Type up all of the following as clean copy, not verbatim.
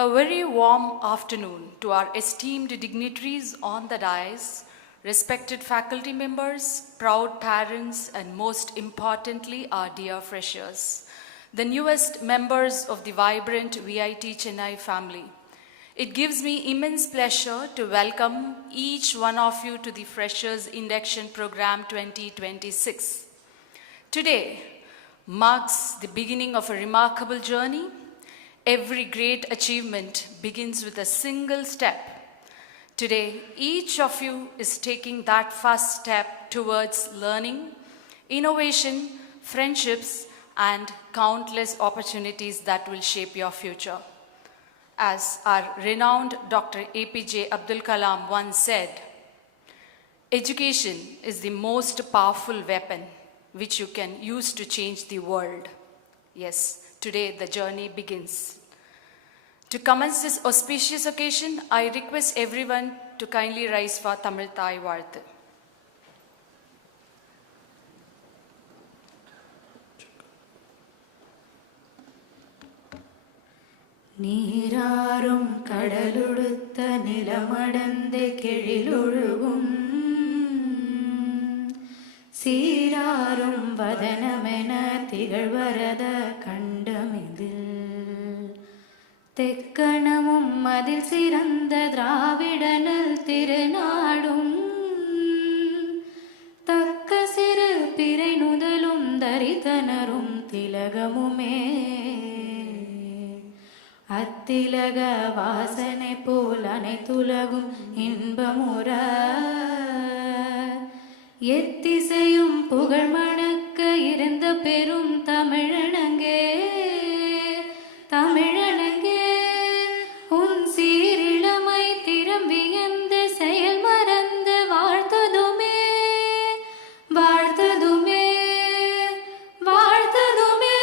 A very warm afternoon to our esteemed dignitaries on the dais, respected faculty members, proud parents, and most importantly, our dear freshers, the newest members of the vibrant VIT Chennai family. It gives me immense pleasure to welcome each one of you to the Freshers Induction Program 2026. Today marks the beginning of a remarkable journey. Every great achievement begins with a single step. Today, each of you is taking that first step towards learning, innovation, friendships, and countless opportunities that will shape your future. As our renowned Dr. APJ Abdul Kalam once said, education is the most powerful weapon which you can use to change the world. Yes, today the journey begins. To commence this auspicious occasion, I request everyone to kindly rise for Tamil Thai Varthu. நீராறும் கடலுடுத்த நிலமடந்து கெழிலொழுகும் சீராறும் வதனமென திகழ்வரத கண்டமிதில் தெக்கணமும் அதில் சிறந்த திராவிடனல் திருநாடும் தக்க சிறு பிறை நுதலும் தரிதனரும் திலகமுமே அத்திலக வாசனை போல் அனைத்துலகும் இன்பமுற எத்திசையும் புகழ் மணக்க இருந்த பெரும் தமிழனங்கே தமிழனங்கே உன் சீரிழமை திறம் வியந்து செயல் மறந்து வாழ்த்ததுமே வாழ்த்ததுமே வாழ்த்ததுமே.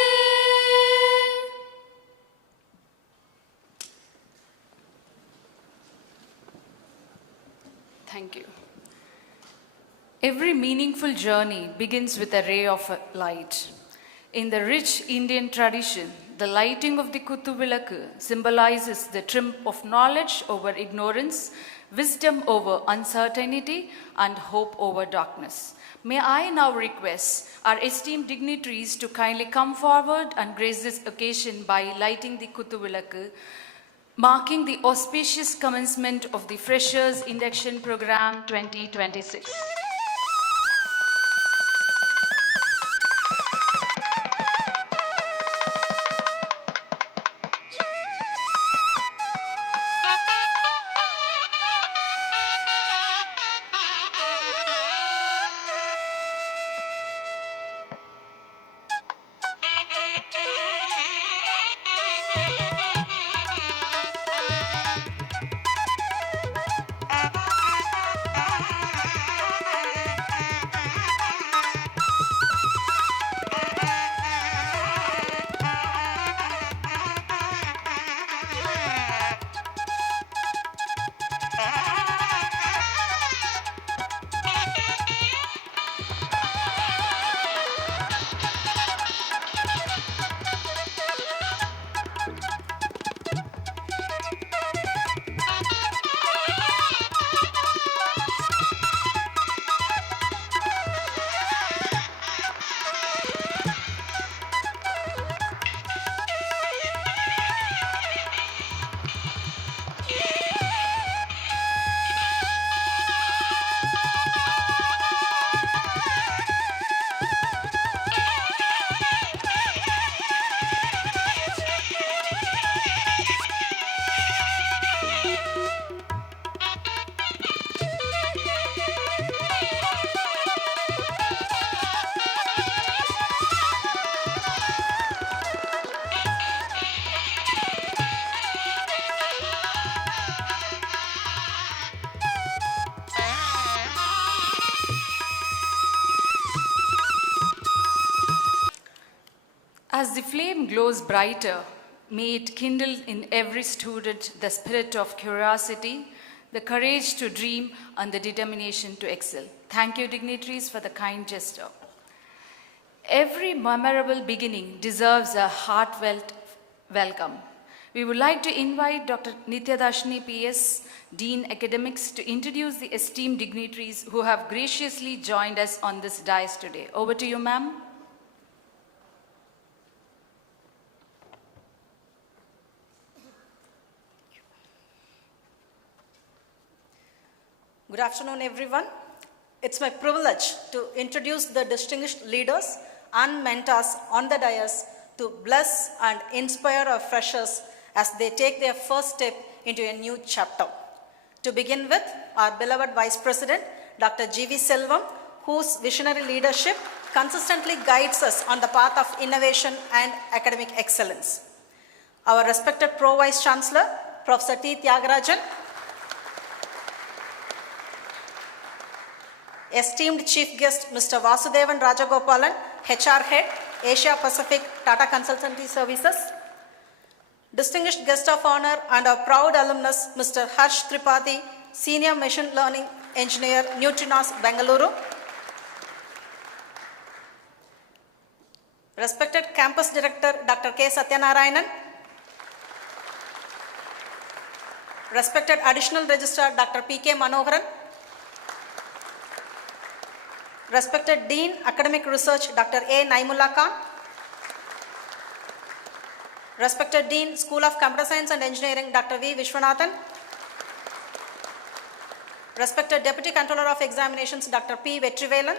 Thank you. Every meaningful journey begins with a ray of light. In the rich Indian tradition, the lighting of the Kuthuvilakku symbolizes the triumph of knowledge over ignorance, wisdom over uncertainty, and hope over darkness. May I now request our esteemed dignitaries to kindly come forward and grace this occasion by lighting the Kuthuvilakku, marking the auspicious commencement of the Freshers Induction Program 2026. As the flame glows brighter, may it kindle in every student the spirit of curiosity, the courage to dream, and the determination to excel. Thank you, dignitaries, for the kind gesture. Every memorable beginning deserves a heartfelt welcome. We would like to invite Dr. Nityadashini PS, Dean Academics, to introduce the esteemed dignitaries who have graciously joined us on this dais today. Over to you, ma'am. Good afternoon, everyone. It's my privilege to introduce the distinguished leaders and mentors on the dais to bless and inspire our freshers as they take their first step into a new chapter. To begin with, our beloved Vice President, Dr. G.V. Selvam, whose visionary leadership consistently guides us on the path of innovation and academic excellence. Our respected Pro Vice Chancellor, Professor T. Tyagarajan, esteemed Chief Guest, Mr. Vasudevan Rajagopalan, HR Head, Asia Pacific Tata Consultancy Services, distinguished guest of honor and our proud alumnus, Mr. Harsh Tripathi, Senior Machine Learning Engineer, Neutrinos, Bengaluru, respected Campus Director, Dr. K. Satyanarayanan, respected Additional Registrar, Dr. P. K. Manoharan, respected Dean, Academic Research, Dr. A. Naimullah Khan, respected Dean, School of Computer Science and Engineering, Dr. V. Vishwanathan, respected Deputy Controller of Examinations, Dr. P. Vetrivelan,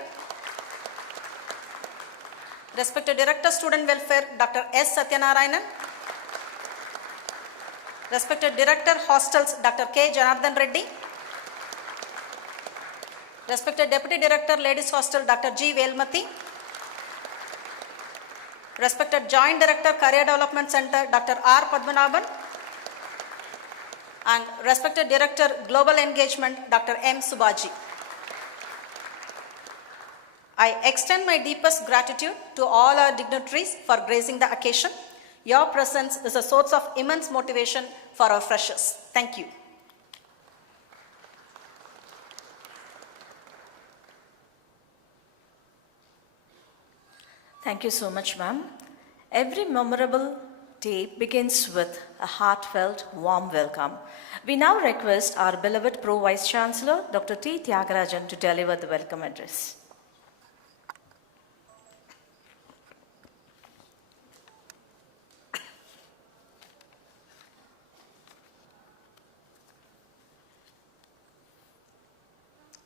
respected Director, Student Welfare, Dr. S. Satyanarayanan, respected Director, Hostels, Dr. K. Janardhan Reddy, respected Deputy Director, Ladies Hostel, Dr. G. Velmati, respected Joint Director, Career Development Center, Dr. R. Padmanabhan, and respected Director, Global Engagement, Dr. M. Subaji. I extend my deepest gratitude to all our dignitaries for gracing the occasion. Your presence is a source of immense motivation for our freshers. Thank you. Thank you so much, ma'am. Every memorable day begins with a heartfelt, warm welcome. We now request our beloved Pro Vice Chancellor, Dr. T. Tyagarajan, to deliver the welcome address.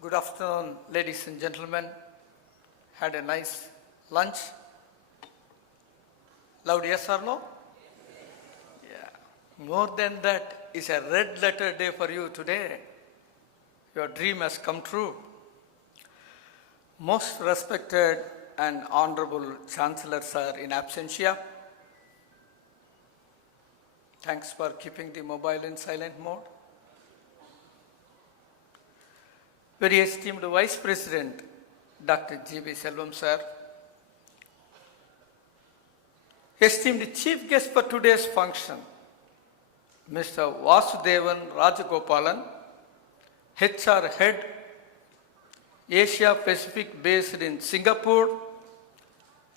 Good afternoon, ladies and gentlemen. Had a nice lunch? Loud yes or no? Yeah. More than that, it's a red letter day for you today. Your dream has come true. Most respected and honorable chancellors are in absentia. Thanks for keeping the mobile in silent mode. Very esteemed Vice President, Dr. G.V. Selvam, sir. Esteemed Chief Guest for today's function, Mr. Vasudevan Rajagopalan, HR Head, Asia Pacific based in Singapore,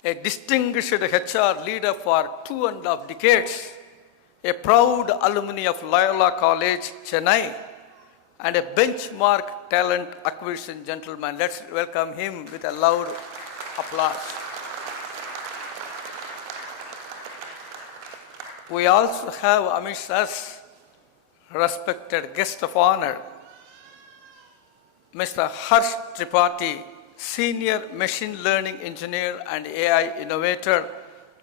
a distinguished HR leader for 2.5 decades, a proud alumni of Loyola College, Chennai, and a benchmark talent acquisition gentleman. Let's welcome him with a loud applause. We also have amidst us respected guest of honor, Mr. Harsh Tripathi, Senior Machine Learning Engineer and AI Innovator,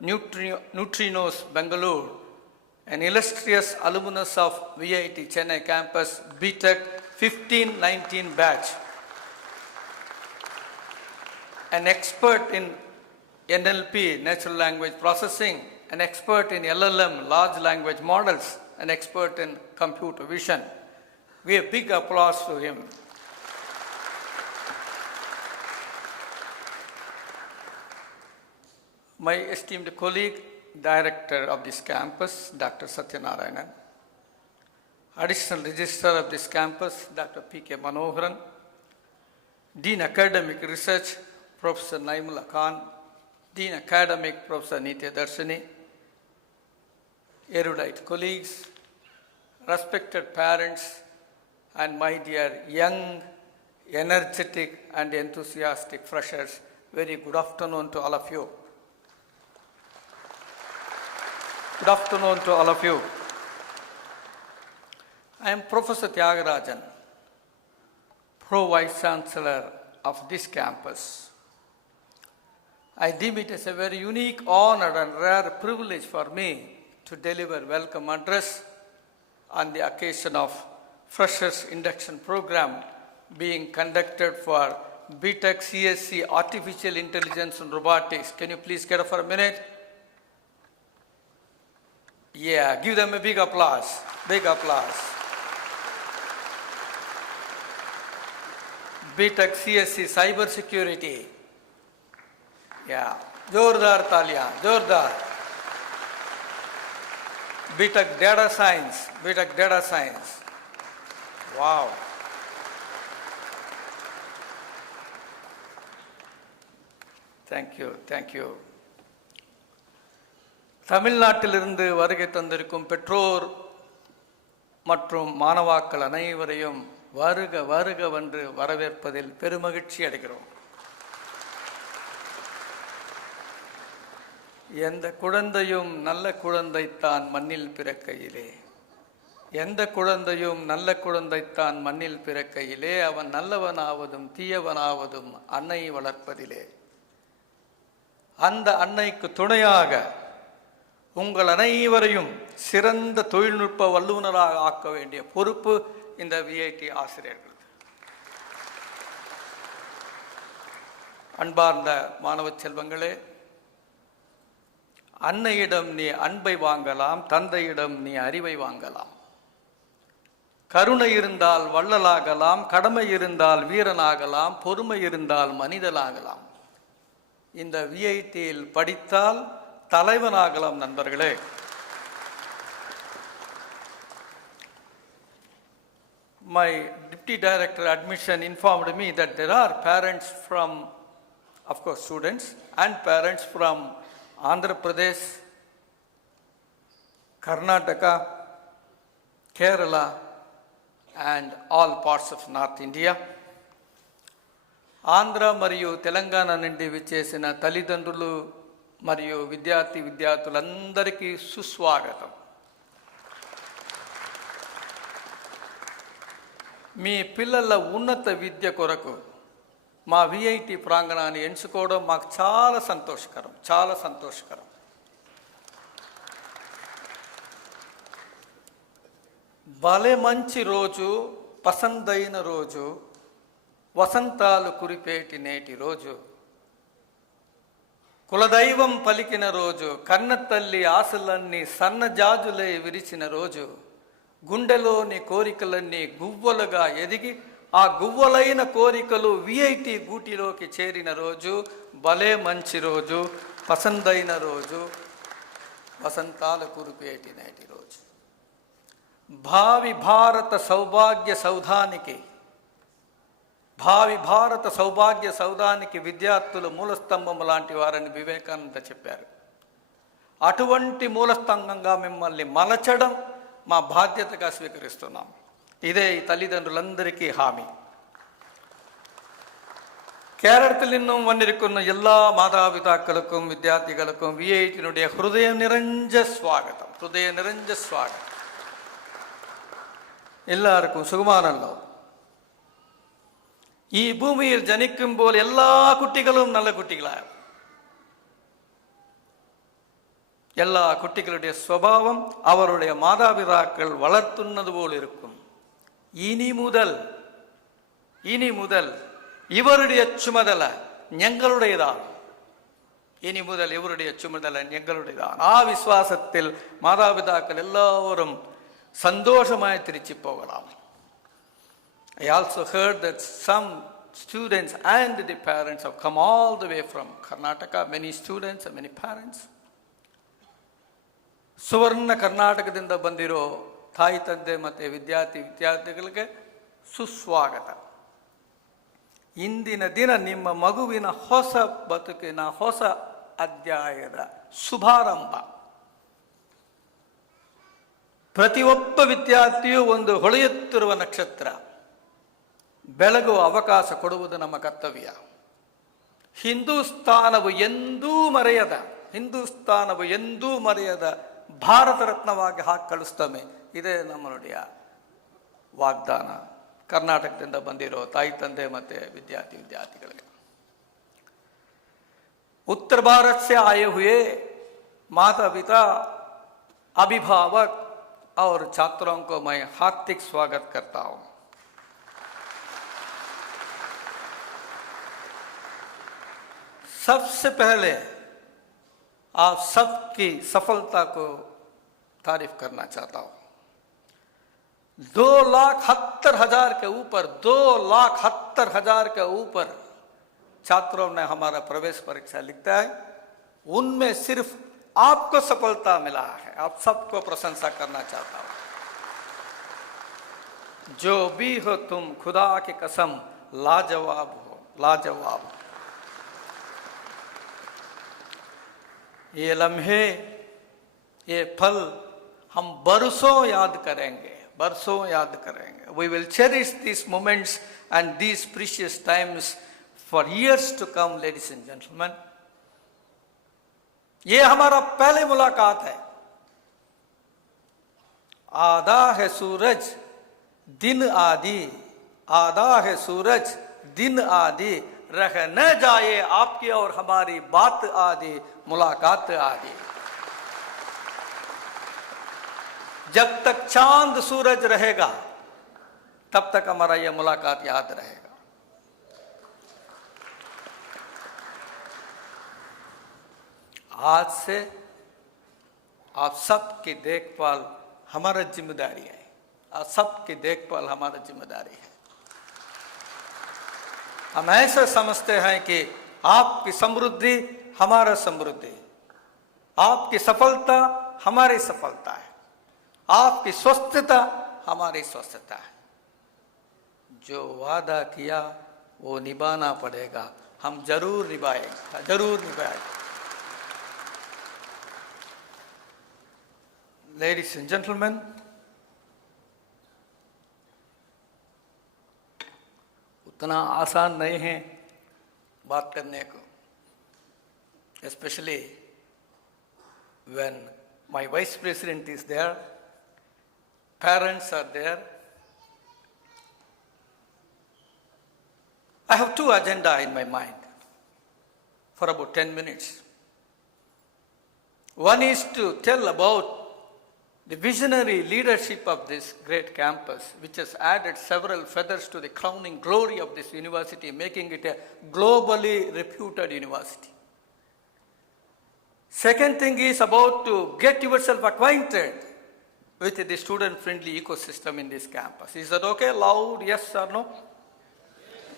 Neutrinos, Bengaluru, an illustrious alumnus of VIT Chennai campus, BTech 1519 batch, an expert in NLP, natural language processing, an expert in LLM, large language models, an expert in computer vision. Give a big applause to him. My esteemed colleague, Director of this campus, Dr. Satyanarayanan, Additional Registrar of this campus, Dr. P. K. Manoharan, Dean Academic Research, Professor Naimullah Khan, Dean Academic, Professor Nityadashini, erudite colleagues, respected parents, and my dear young, energetic, and enthusiastic freshers, very good afternoon to all of you. Good afternoon to all of you. I am Professor Tyagarajan, Pro Vice Chancellor of this campus. I deem it as a very unique honor and rare privilege for me to deliver welcome address on the occasion of Freshers Induction Program being conducted for BTech CSC Artificial Intelligence and Robotics. Can you please get up for a minute? Yeah, give them a big applause. Big applause. BTech CSC Cyber Security. Yeah, Jordar Talia, Jordar. BTech Data Science, BTech Data Science. Wow. Thank you, thank you. தமிழ்நாட்டிலிருந்து வருகை தந்திருக்கும் பெற்றோர் மற்றும் மாணவாக்கள் அனைவரையும் வருக வருகவென்று வரவேற்பதில் பெருமகிழ்ச்சி அடைகிறோம். எந்த குழந்தையும் நல்ல குழந்தைத்தான் மண்ணில் பிறக்கையிலே, எந்த குழந்தையும் நல்ல குழந்தைத்தான் மண்ணில் பிறக்கையிலே, அவன் நல்லவனாவதும் தீயவனாவதும் அன்னை வளர்ப்பதிலே. அந்த அன்னைக்கு துணையாக உங்கள் அனைவரையும் சிறந்த தொழில்நுட்ப வல்லுநராக ஆக்க வேண்டிய பொறுப்பு இந்த விஐடி ஆசிரியர்கள். அன்பார்ந்த மாணவ செல்வங்களே, அன்னையிடம் நீ அன்பை வாங்கலாம், தந்தையிடம் நீ அறிவை வாங்கலாம். கருணை இருந்தால் வள்ளலாகலாம், கடமை இருந்தால் வீரனாகலாம், பொறுமை இருந்தால் மனிதனாகலாம். இந்த விஐடியில் படித்தால் தலைவனாகலாம் நண்பர்களே. My Deputy Director Admission informed me that there are parents from, of course students and parents from Andhra Pradesh, Karnataka, Kerala and all parts of North India. Andhra మరియు తెలంగాణ నుండి విచ్చేసిన తల్లిదండ్రులు మరియు విద్యార్థులందరికీ సుస్వాగతం. మీ పిల్లల ఉన్నత విద్య కొరకు మా విఐటి ప్రాంగణాన్ని ఎంచుకోవడం మాకు చాలా సంతోషకరం, చాలా సంతోషకరం. భలే మంచి రోజు, పసందైన రోజు, వసంతాలు కురిపేటి నేటి రోజు, కులదైవం పలికిన రోజు, కన్నతల్లి ఆశలన్నీ సన్నజాజులై విరిచిన రోజు, గుండెలోని కోరికలన్నీ గువ్వలుగా ఎదిగి ఆ గువ్వలైన కోరికలు విఐటి గూటిలోకి చేరిన రోజు, భలే మంచి రోజు, పసందైన రోజు, వసంతాలు కురిపేటి నేటి రోజు. భావి భారత సౌభాగ్య సౌధానికి, భావి భారత సౌభాగ్య సౌధానికి విద్యార్థులు మూలస్తంభం లాంటి వారని వివేకానంద చెప్పారు. అటువంటి మూలస్తంభంగా మిమ్మల్ని మలచడం మా బాధ్యతగా స్వీకరిస్తున్నాం. ఇదే ఈ తల్లిదండ్రులందరికీ హామీ. கேரளத்தில் இன்னும் வந்திருக்கும் எல்லா மாதாபிதாக்களுக்கும் வித்யார்த்திகளுக்கும் விஐடியினுடைய ஹிருதயம் நிறைஞ்ச ஸ்வாகதம், ஹிருதயம் நிறைஞ்ச ஸ்வாகதம். எல்லாருக்கும் சுகமானல்லோ. ഈ ഭൂമിയിൽ ജനിക്കുമ്പോൾ എല്ലാ കുട്ടികളും നല്ല കുട്ടികളാണ്. എല്ലാ കുട്ടികളുടെ സ്വഭാവം അവരുടെ മാതാപിതാക്കൾ വളർത്തുന്നത് പോലെ ഇരിക്കും. ഇനി മുതൽ ഇവരുടെ ചുമതല ഞങ്ങളുടേതാണ്. ഇനി മുതൽ ഇവരുടെ ചുമതല ഞങ്ങളുടേതാണ്. ആ വിശ്വാസത്തിൽ മാതാപിതാക്കൾ എല്ലാവരും സന്തോഷമായി തിരിച്ചു പോകலாம். I also heard that some students and the parents have come all the way from Karnataka, many students and many parents. ಸುವರ್ಣ ಕರ್ನಾಟಕದಿಂದ ಬಂದಿರೋ ತಾಯಿ ತಂದೆ ಮತ್ತು ವಿದ್ಯಾರ್ಥಿಗಳಿಗೆ ಸುಸ್ವಾಗತ. ಇಂದಿನ ದಿನ ನಿಮ್ಮ ಮಗುವಿನ ಹೊಸ ಬದುಕಿನ ಹೊಸ ಅಧ್ಯಾಯದ ಶುಭಾರಂಭ. ಪ್ರತಿಯೊಬ್ಬ ವಿದ್ಯಾರ್ಥಿಯೂ ಒಂದು ಹೊಳೆಯುತ್ತಿರುವ ನಕ್ಷತ್ರ. ಬೆಳಗುವ ಅವಕಾಶ ಕೊಡುವುದು ನಮ್ಮ ಕರ್ತವ್ಯ. ಹಿಂದೂಸ್ತಾನವು ಎಂದೂ ಮರೆಯದ ಭಾರತ ರತ್ನವಾಗಿ ಹಾಕಿ ಕಳಿಸ್ತವೆ. ಇದೇ ನಮ್ಮ ನುಡಿಯ ವಾಗ್ದಾನ ಕರ್ನಾಟಕದಿಂದ ಬಂದಿರೋ ತಾಯಿ ತಂದೆ ಮತ್ತು ವಿದ್ಯಾರ್ಥಿಗಳಿಗೆ. उत्तर भारत से आए हुए माता पिता, अभिभावक और छात्रों को मैं हार्दिक स्वागत करता हूं. सबसे पहले आप सबकी सफलता को तारीफ करना चाहता हूं. 2,70,000 के ऊपर छात्रों ने हमारा प्रवेश परीक्षा लिखा है. उनमें सिर्फ आपको सफलता मिला है. आप सबको प्रशंसा करना चाहता हूं. जो भी हो तुम खुदा की कसम लाजवाब हो, लाजवाब. ये लम्हे, ये पल हम बरसों याद करेंगे. We will cherish these moments and these precious times for years to come, ladies and gentlemen. ये हमारा पहले मुलाकात है. आधा है सूरज दिन आदि, आधा है सूरज दिन आदि, रह न जाए आपकी और हमारी बात आदि, मुलाकात आदि. जब तक चांद सूरज रहेगा तब तक हमारा यह मुलाकात याद रहेगा. आज से आप सबकी देखभाल हमारा जिम्मेदारी है. आप सबकी देखभाल हमारा जिम्मेदारी है. हम ऐसा समझते हैं कि आपकी समृद्धि हमारा समृद्धि, आपकी सफलता हमारी सफलता है, आपकी स्वस्थता हमारी स्वस्थता है. जो वादा किया वो निभाना पड़ेगा. हम जरूर निभाएंगे. Ladies and gentlemen, उतना आसान नहीं है बात करने को, especially when my vice president is there, parents are there. I have two agendas in my mind for about 10 minutes. One is to tell about the visionary leadership of this great campus, which has added several feathers to the crowning glory of this university, making it a globally reputed university. Second thing is about to get yourself acquainted with the student-friendly ecosystem in this campus. Is that okay? Loud yes or no?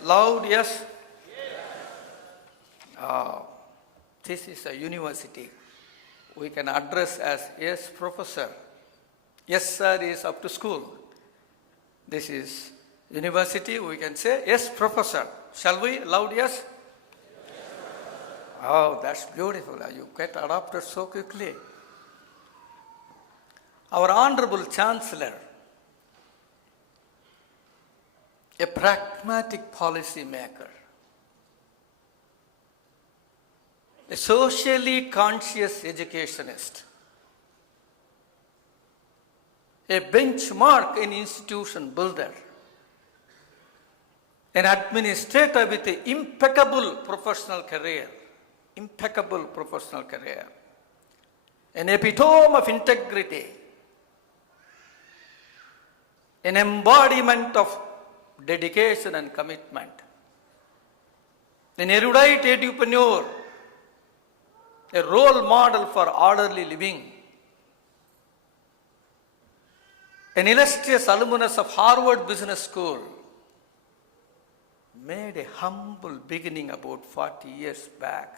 Loud yes? This is a university we can address as yes professor. Yes sir is up to school. This is university, we can say yes professor. Shall we? Loud yes? Oh, that's beautiful. You get adopted so quickly. Our honorable chancellor, a pragmatic policy maker, a socially conscious educationist, a benchmark in institution builder, an administrator with an impeccable professional career, an epitome of integrity, an embodiment of dedication and commitment, an erudite entrepreneur, a role model for orderly living, an illustrious alumnus of Harvard Business School, made a humble beginning about 40 years back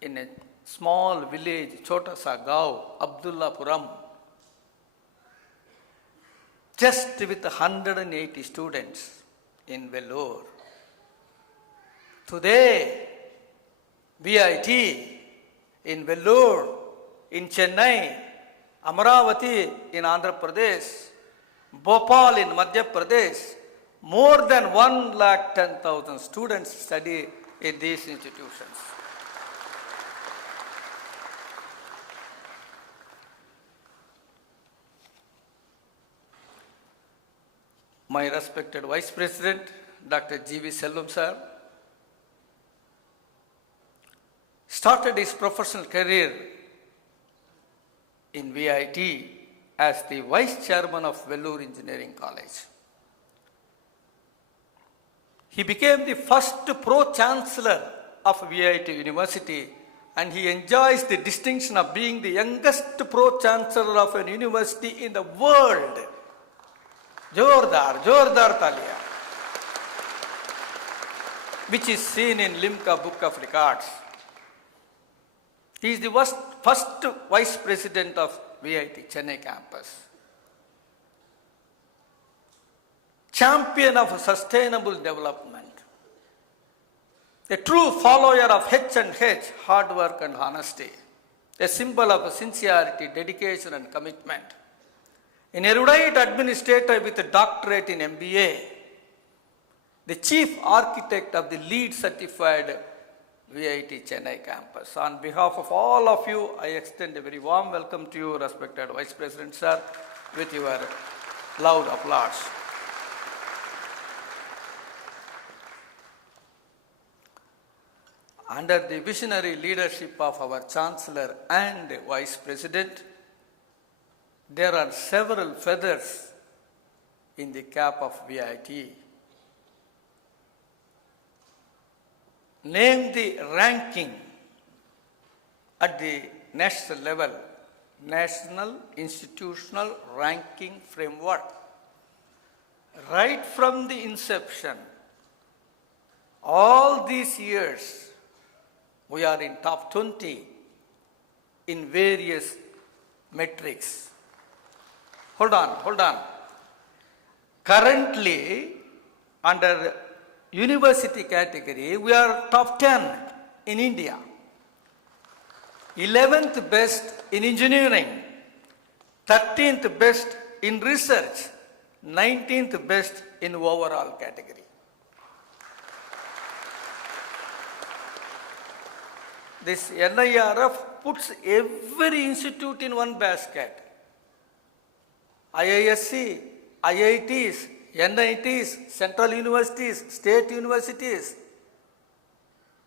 in a small village, Chota Sa Gaon, Abdullapuram, just with 180 students in Vellore. Today, VIT in Vellore, in Chennai, Amaravati in Andhra Pradesh, Bhopal in Madhya Pradesh, more than 1,10,000 students study in these institutions. My respected Vice President, Dr. G.V. Selvam sir, started his professional career in VIT as the Vice Chairman of Vellore Engineering College. He became the first Pro-Chancellor of VIT University, and he enjoys the distinction of being the youngest Pro-Chancellor of an university in the world. Jordar Talia, which is seen in Limca Book of Records. He is the first Vice President of VIT Chennai campus. Champion of sustainable development. A true follower of H&H, hard work and honesty. A symbol of sincerity, dedication and commitment. An erudite administrator with a doctorate in MBA. The chief architect of the LEED certified VIT Chennai campus. On behalf of all of you, I extend a very warm welcome to you, respected Vice President sir, with your loud applause. Under the visionary leadership of our Chancellor and Vice President, there are several feathers in the cap of VIT. Name the ranking at the national level, National Institutional Ranking Framework. Right from the inception, all these years, we are in top 20 in various metrics. Hold on. Currently, under university category, we are top 10 in India. 11th best in engineering, 13th best in research, 19th best in overall category. This NIRF puts every institute in one basket. IISc, IITs, NITs, central universities, state universities,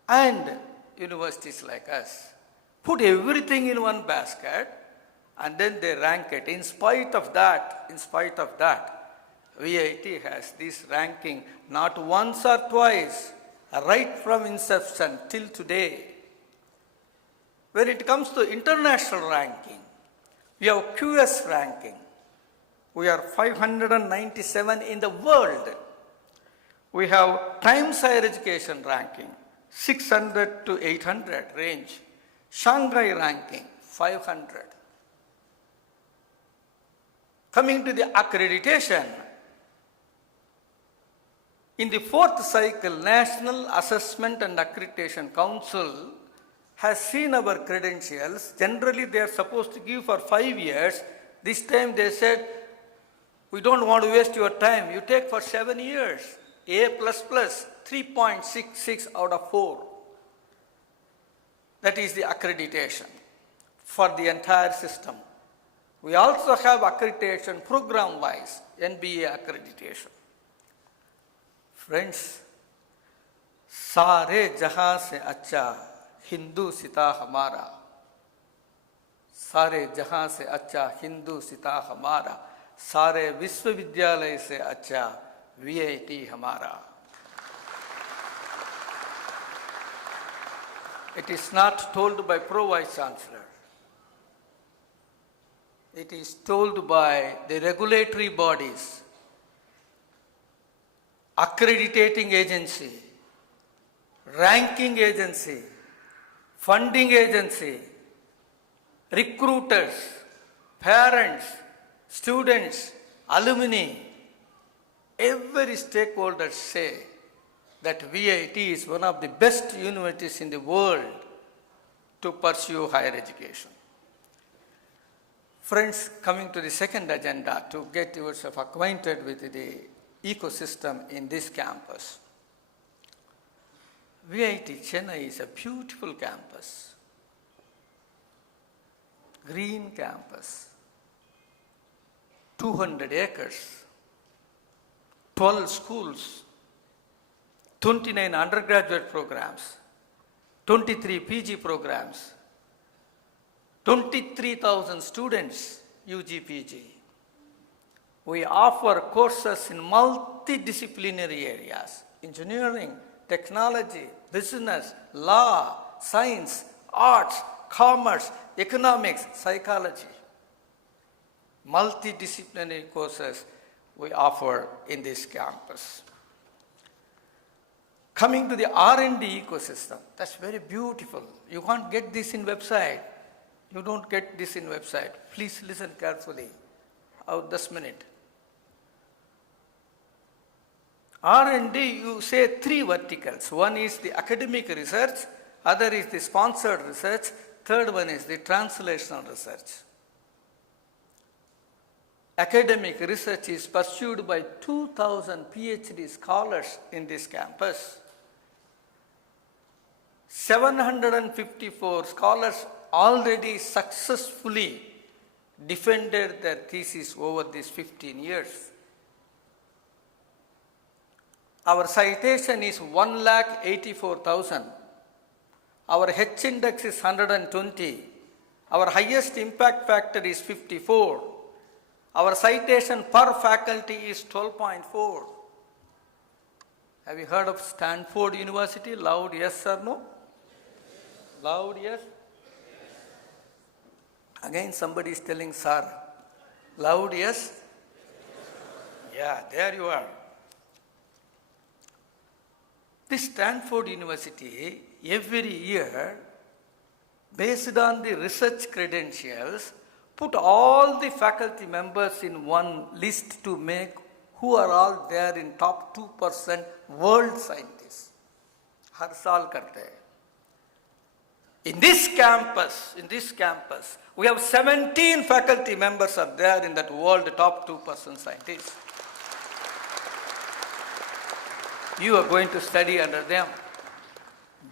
and universities like us. Put everything in one basket, and then they rank it. In spite of that, VIT has this ranking not once or twice, right from inception till today. When it comes to international ranking, we have QS ranking. We are 597 in the world. We have Times Higher Education ranking, 600 to 800 range. Shanghai ranking, 500. Coming to the accreditation, in the fourth cycle, National Assessment and Accreditation Council has seen our credentials. Generally, they are supposed to give for 5 years. This time they said, we don't want to waste your time. You take for 7 years. A++, 3.66 out of 4. That is the accreditation for the entire system. We also have accreditation program-wise, NBA accreditation. Friends, सारे जहां से अच्छा हिंदू सिता हमारा, सारे जहां से अच्छा हिंदू सिता हमारा, सारे विश्वविद्यालय से अच्छा VIT हमारा. It is not told by Pro-Vice Chancellor. It is told by the regulatory bodies, accrediting agency, ranking agency, funding agency, recruiters, parents, students, alumni. Every stakeholder say that VIT is one of the best universities in the world to pursue higher education. Friends, coming to the second agenda to get yourself acquainted with the ecosystem in this campus. VIT Chennai is a beautiful campus, green campus, 200 acres, 12 schools, 29 undergraduate programs, 23 PG programs, 23,000 students, UG/PG. We offer courses in multidisciplinary areas, engineering, technology, business, law, science, arts, commerce, economics, psychology. Multidisciplinary courses we offer in this campus. Coming to the R&D ecosystem, that's very beautiful. You can't get this in website. You don't get this in website. Please listen carefully. Out this minute. R&D, you say three verticals. One is the academic research, other is the sponsored research, third one is the translational research. Academic research is pursued by 2,000 PhD scholars in this campus. 754 scholars already successfully defended their thesis over these 15 years. Our citation is 1,84,000. Our H index is 120. Our highest impact factor is 54. Our citation per faculty is 12.4. Have you heard of Stanford University? Loud yes or no? Loud yes? Again somebody is telling sir. Loud yes? Yeah, there you are. This Stanford University every year, based on the research credentials, put all the faculty members in one list to make who are all there in top 2% world scientists. Har saal karte hai. In this campus, we have 17 faculty members are there in that world top 2% scientists. You are going to study under them.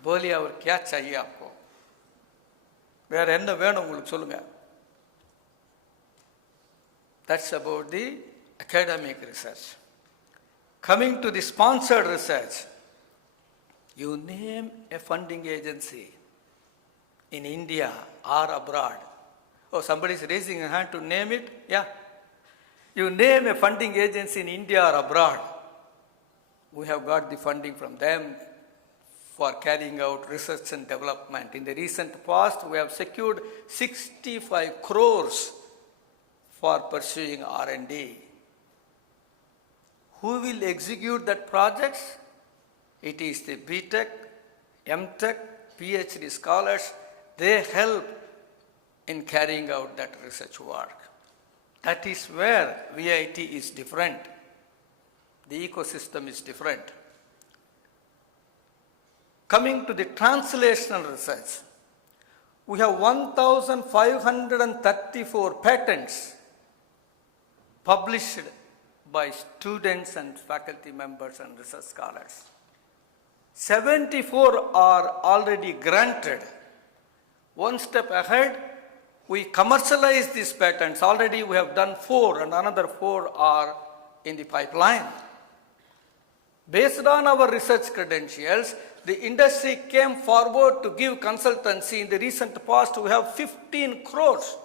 बोलिए और क्या चाहिए आपको? வேற என்ன வேணும் உங்களுக்கு சொல்லுங்க? That's about the academic research. Coming to the sponsored research, you name a funding agency in India or abroad. Oh, somebody is raising a hand to name it? Yeah. You name a funding agency in India or abroad. We have got the funding from them for carrying out research and development. In the recent past, we have secured 65 crores for pursuing R&D. Who will execute that project? It is the BTech, MTech, PhD scholars. They help in carrying out that research work. That is where VIT is different. The ecosystem is different. Coming to the translational research, we have 1,534 patents published by students and faculty members and research scholars. 74 are already granted. One step ahead, we commercialize these patents. Already we have done 4 and another 4 are in the pipeline. Based on our research credentials, the industry came forward to give consultancy. In the recent past, we have 15 crores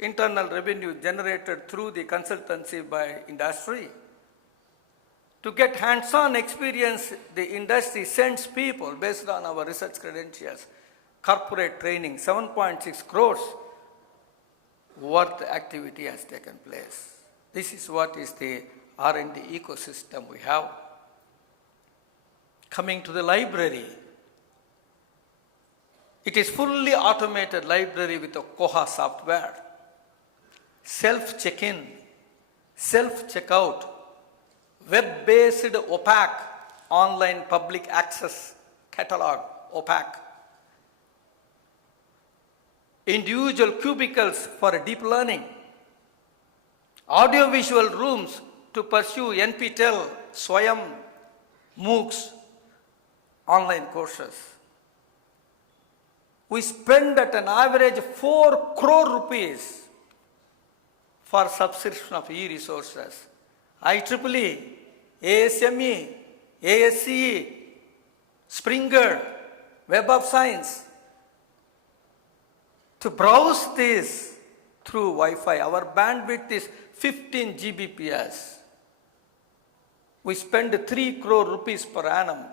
internal revenue generated through the consultancy by industry. To get hands-on experience, the industry sends people based on our research credentials. Corporate training, 7.6 crores worth activity has taken place. This is what is the R&D ecosystem we have. Coming to the library, it is fully automated library with a Koha software. Self-check-in, self-checkout, web-based OPAC, online public access catalog, OPAC. individual cubicles for deep learning, audiovisual rooms to pursue NPTEL, Swayam, MOOCs, online courses. We spend at an average 4 crore rupees for subscription of e-resources. IEEE, ASME, ASCE, Springer, Web of Science. To browse this through Wi-Fi, our bandwidth is 15 Gbps. We spend 3 crore rupees per annum.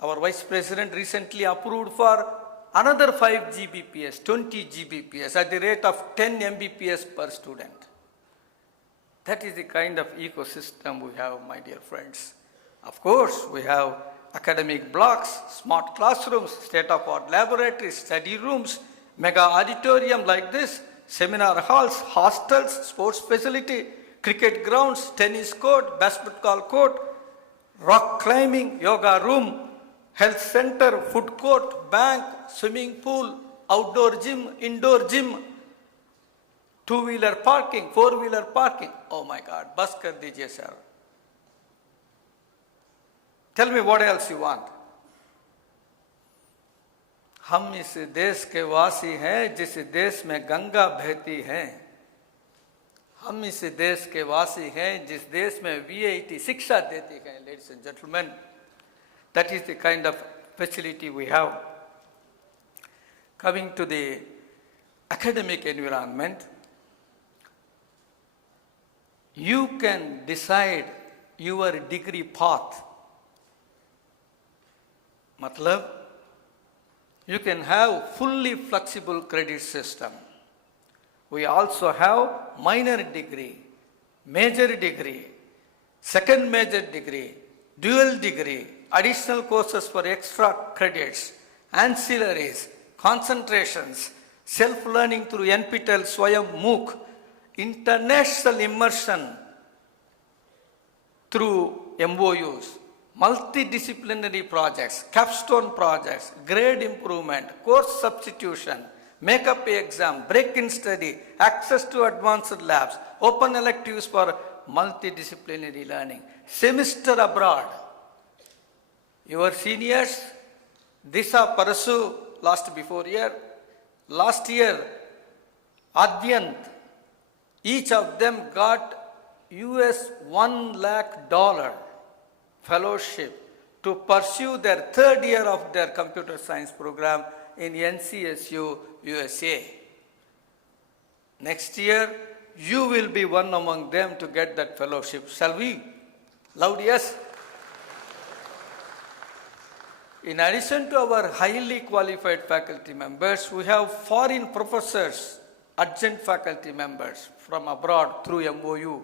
Our Vice President recently approved for another 5 Gbps, 20 Gbps at the rate of 10 Mbps per student. That is the kind of ecosystem we have, my dear friends. Of course, we have academic blocks, smart classrooms, state-of-art laboratories, study rooms, mega auditorium like this, seminar halls, hostels, sports facility, cricket grounds, tennis court, basketball court, rock climbing, yoga room, health center, food court, bank, swimming pool, outdoor gym, indoor gym, two-wheeler parking, four-wheeler parking. Oh my God, bus kar dijiye sir. Tell me what else you want. हम इस देश के वासी हैं जिस देश में गंगा बहती है. हम इस देश के वासी हैं जिस देश में VIT शिक्षा देती है. Ladies and gentlemen, that is the kind of facility we have. Coming to the academic environment, you can decide your degree path. Matlab, you can have fully flexible credit system. We also have minor degree, major degree, second major degree, dual degree, additional courses for extra credits, ancillaries, concentrations, self-learning through NPTEL, Swayam, MOOC, international immersion through MOUs, multidisciplinary projects, capstone projects, grade improvement, course substitution, make-up exam, break-in study, access to advanced labs, open electives for multidisciplinary learning, semester abroad. Your seniors, Disha Parasu, last year, Adyant, each of them got $1 lakh fellowship to pursue their third year of their computer science program in NCSU, USA. Next year, you will be one among them to get that fellowship. Shall we? Loud yes. In addition to our highly qualified faculty members, we have foreign professors, adjunct faculty members from abroad through MOU.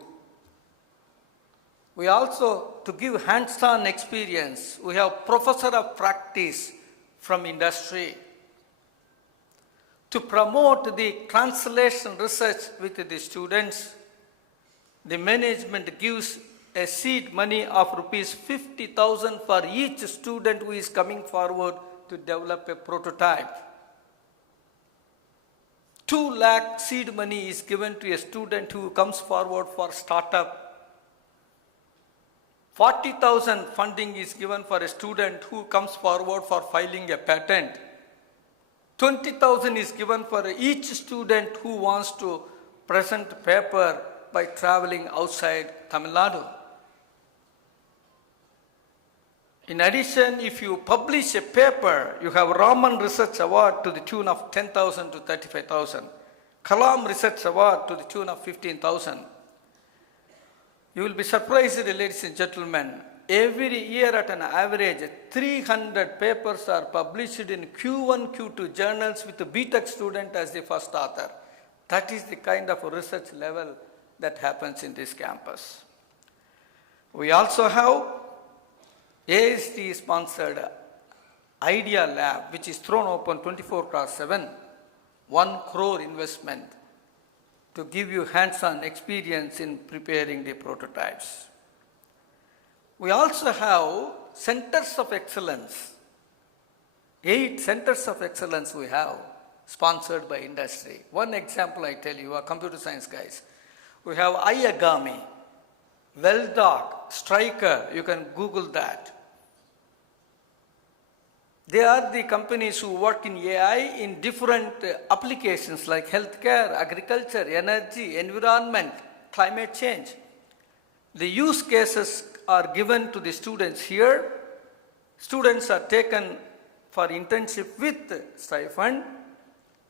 We also, to give hands-on experience, we have professor of practice from industry. To promote the translation research with the students, the management gives a seed money of rupees 50,000 for each student who is coming forward to develop a prototype. 2 lakh seed money is given to a student who comes forward for startup. 40,000 funding is given for a student who comes forward for filing a patent. 20,000 is given for each student who wants to present paper by traveling outside Tamil Nadu. In addition, if you publish a paper, you have Raman Research Award to the tune of 10,000 to 35,000. Kalam Research Award to the tune of 15,000. You will be surprised, ladies and gentlemen, every year at an average, 300 papers are published in Q1, Q2 journals with a BTech student as the first author. That is the kind of research level that happens in this campus. We also have AST-sponsored Idea Lab, which is thrown open 24/7, 1 crore investment to give you hands-on experience in preparing the prototypes. We also have centers of excellence. 8 centers of excellence we have. sponsored by industry. One example I tell you, our computer science guys. We have Ayagami, Well-Doc, Striker, you can Google that. They are the companies who work in AI in different applications like healthcare, agriculture, energy, environment, climate change. The use cases are given to the students here. Students are taken for internship with stipend.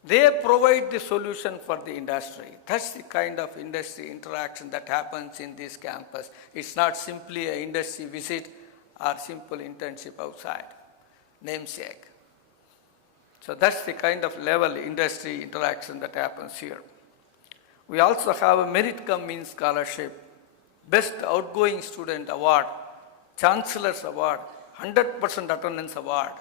They provide the solution for the industry. That's the kind of industry interaction that happens in this campus. It's not simply an industry visit or simple internship outside. Namesake. So that's the kind of level industry interaction that happens here. We also have a merit cum means scholarship, best outgoing student award, chancellor's award, 100% attendance award.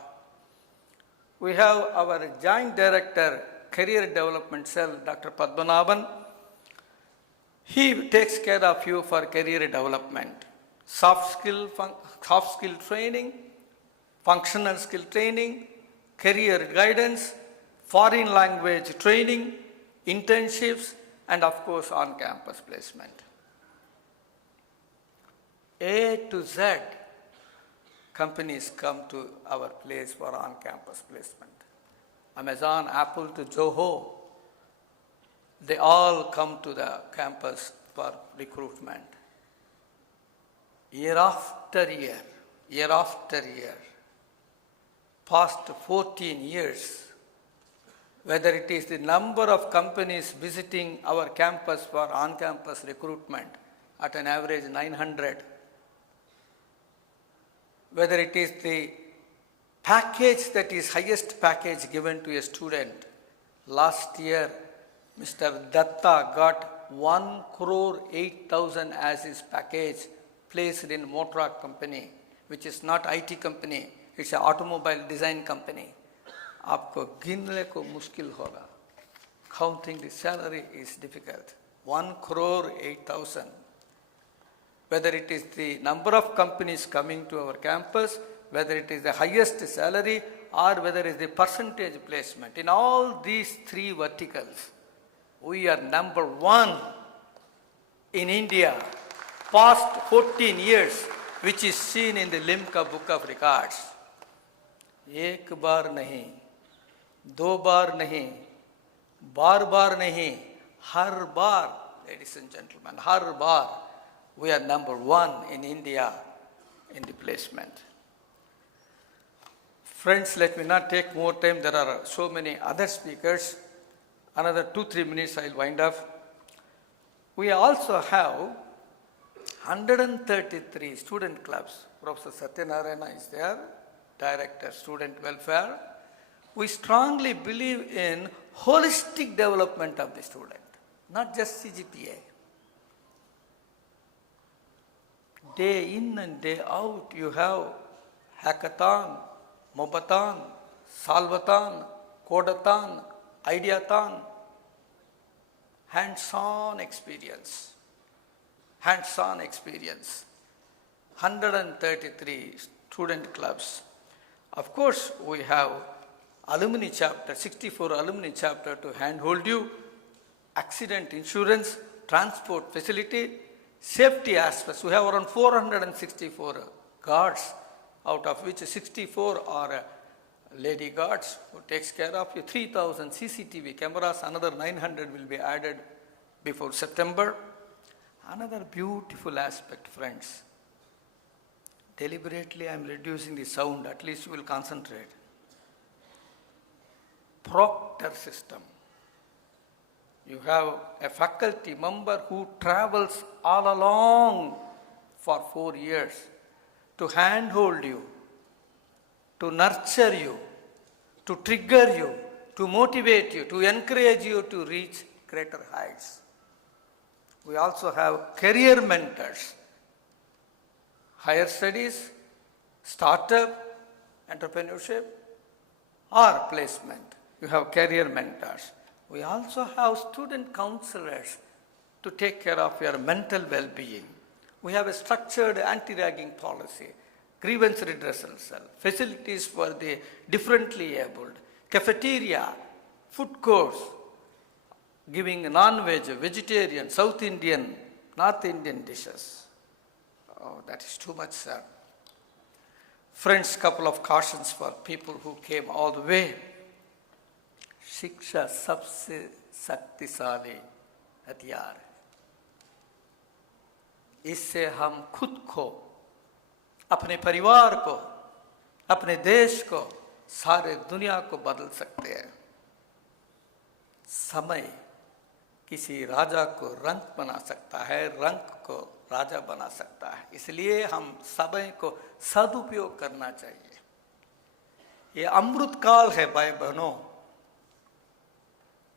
We have our joint director, career development cell, Dr. Padmanabhan. He takes care of you for career development, soft skill training, functional skill training, career guidance, foreign language training, internships, and of course on-campus placement. A to Z companies come to our place for on-campus placement. Amazon, Apple to Zoho, they all come to the campus for recruitment. Year after year, past 14 years, whether it is the number of companies visiting our campus for on-campus recruitment at an average 900, whether it is the package that is highest package given to a student. Last year, Mr. Datta got 1,08,000 as his package placed in Motorak company, which is not IT company, it's an automobile design company. आपको गिनने को मुश्किल होगा. Counting the salary is difficult. 1,08,000. Whether it is the number of companies coming to our campus, whether it is the highest salary, or whether it is the percentage placement. In all these three verticals, we are number one in India, past 14 years, which is seen in the Limca Book of Records. एक बार नहीं, दो बार नहीं, बार बार नहीं, हर बार, ladies and gentlemen, her bar, we are number one in India in the placement. Friends, let me not take more time. There are so many other speakers. Another 2-3 minutes I'll wind up. We also have 133 student clubs. Professor Satyanarayana is there, Director, Student Welfare. We strongly believe in holistic development of the student, not just CGPA. Day in and day out, you have hackathon, mobathon, salvathon, codathon, ideathon, hands-on experience. Hands-on experience. 133 student clubs. Of course, we have alumni chapter, 64 alumni chapter to handhold you, accident insurance, transport facility, safety aspects. We have around 464 guards, out of which 64 are lady guards who takes care of you. 3,000 CCTV cameras, another 900 will be added before September. Another beautiful aspect, friends. Deliberately I am reducing the sound, at least you will concentrate. Proctor system. You have a faculty member who travels all along for 4 years to handhold you, to nurture you, to trigger you, to motivate you, to encourage you to reach greater heights. We also have career mentors, higher studies, startup, entrepreneurship, or placement. You have career mentors. We also have student counselors to take care of your mental well-being. We have a structured anti-ragging policy, grievance redressal cell, facilities for the differently abled, cafeteria, food course, giving non-veg, vegetarian, South Indian, North Indian dishes. Oh, that is too much, sir. Friends, couple of cautions for people who came all the way. शिक्षा सबसे शक्तिशाली हथियार है। इससे हम खुद को, अपने परिवार को, अपने देश को, सारे दुनिया को बदल सकते हैं। समय किसी राजा को रंक बना सकता है, रंक को राजा बना सकता है। इसलिए हम समय को सदुपयोग करना चाहिए। ये अमृत काल है भाई बहनों।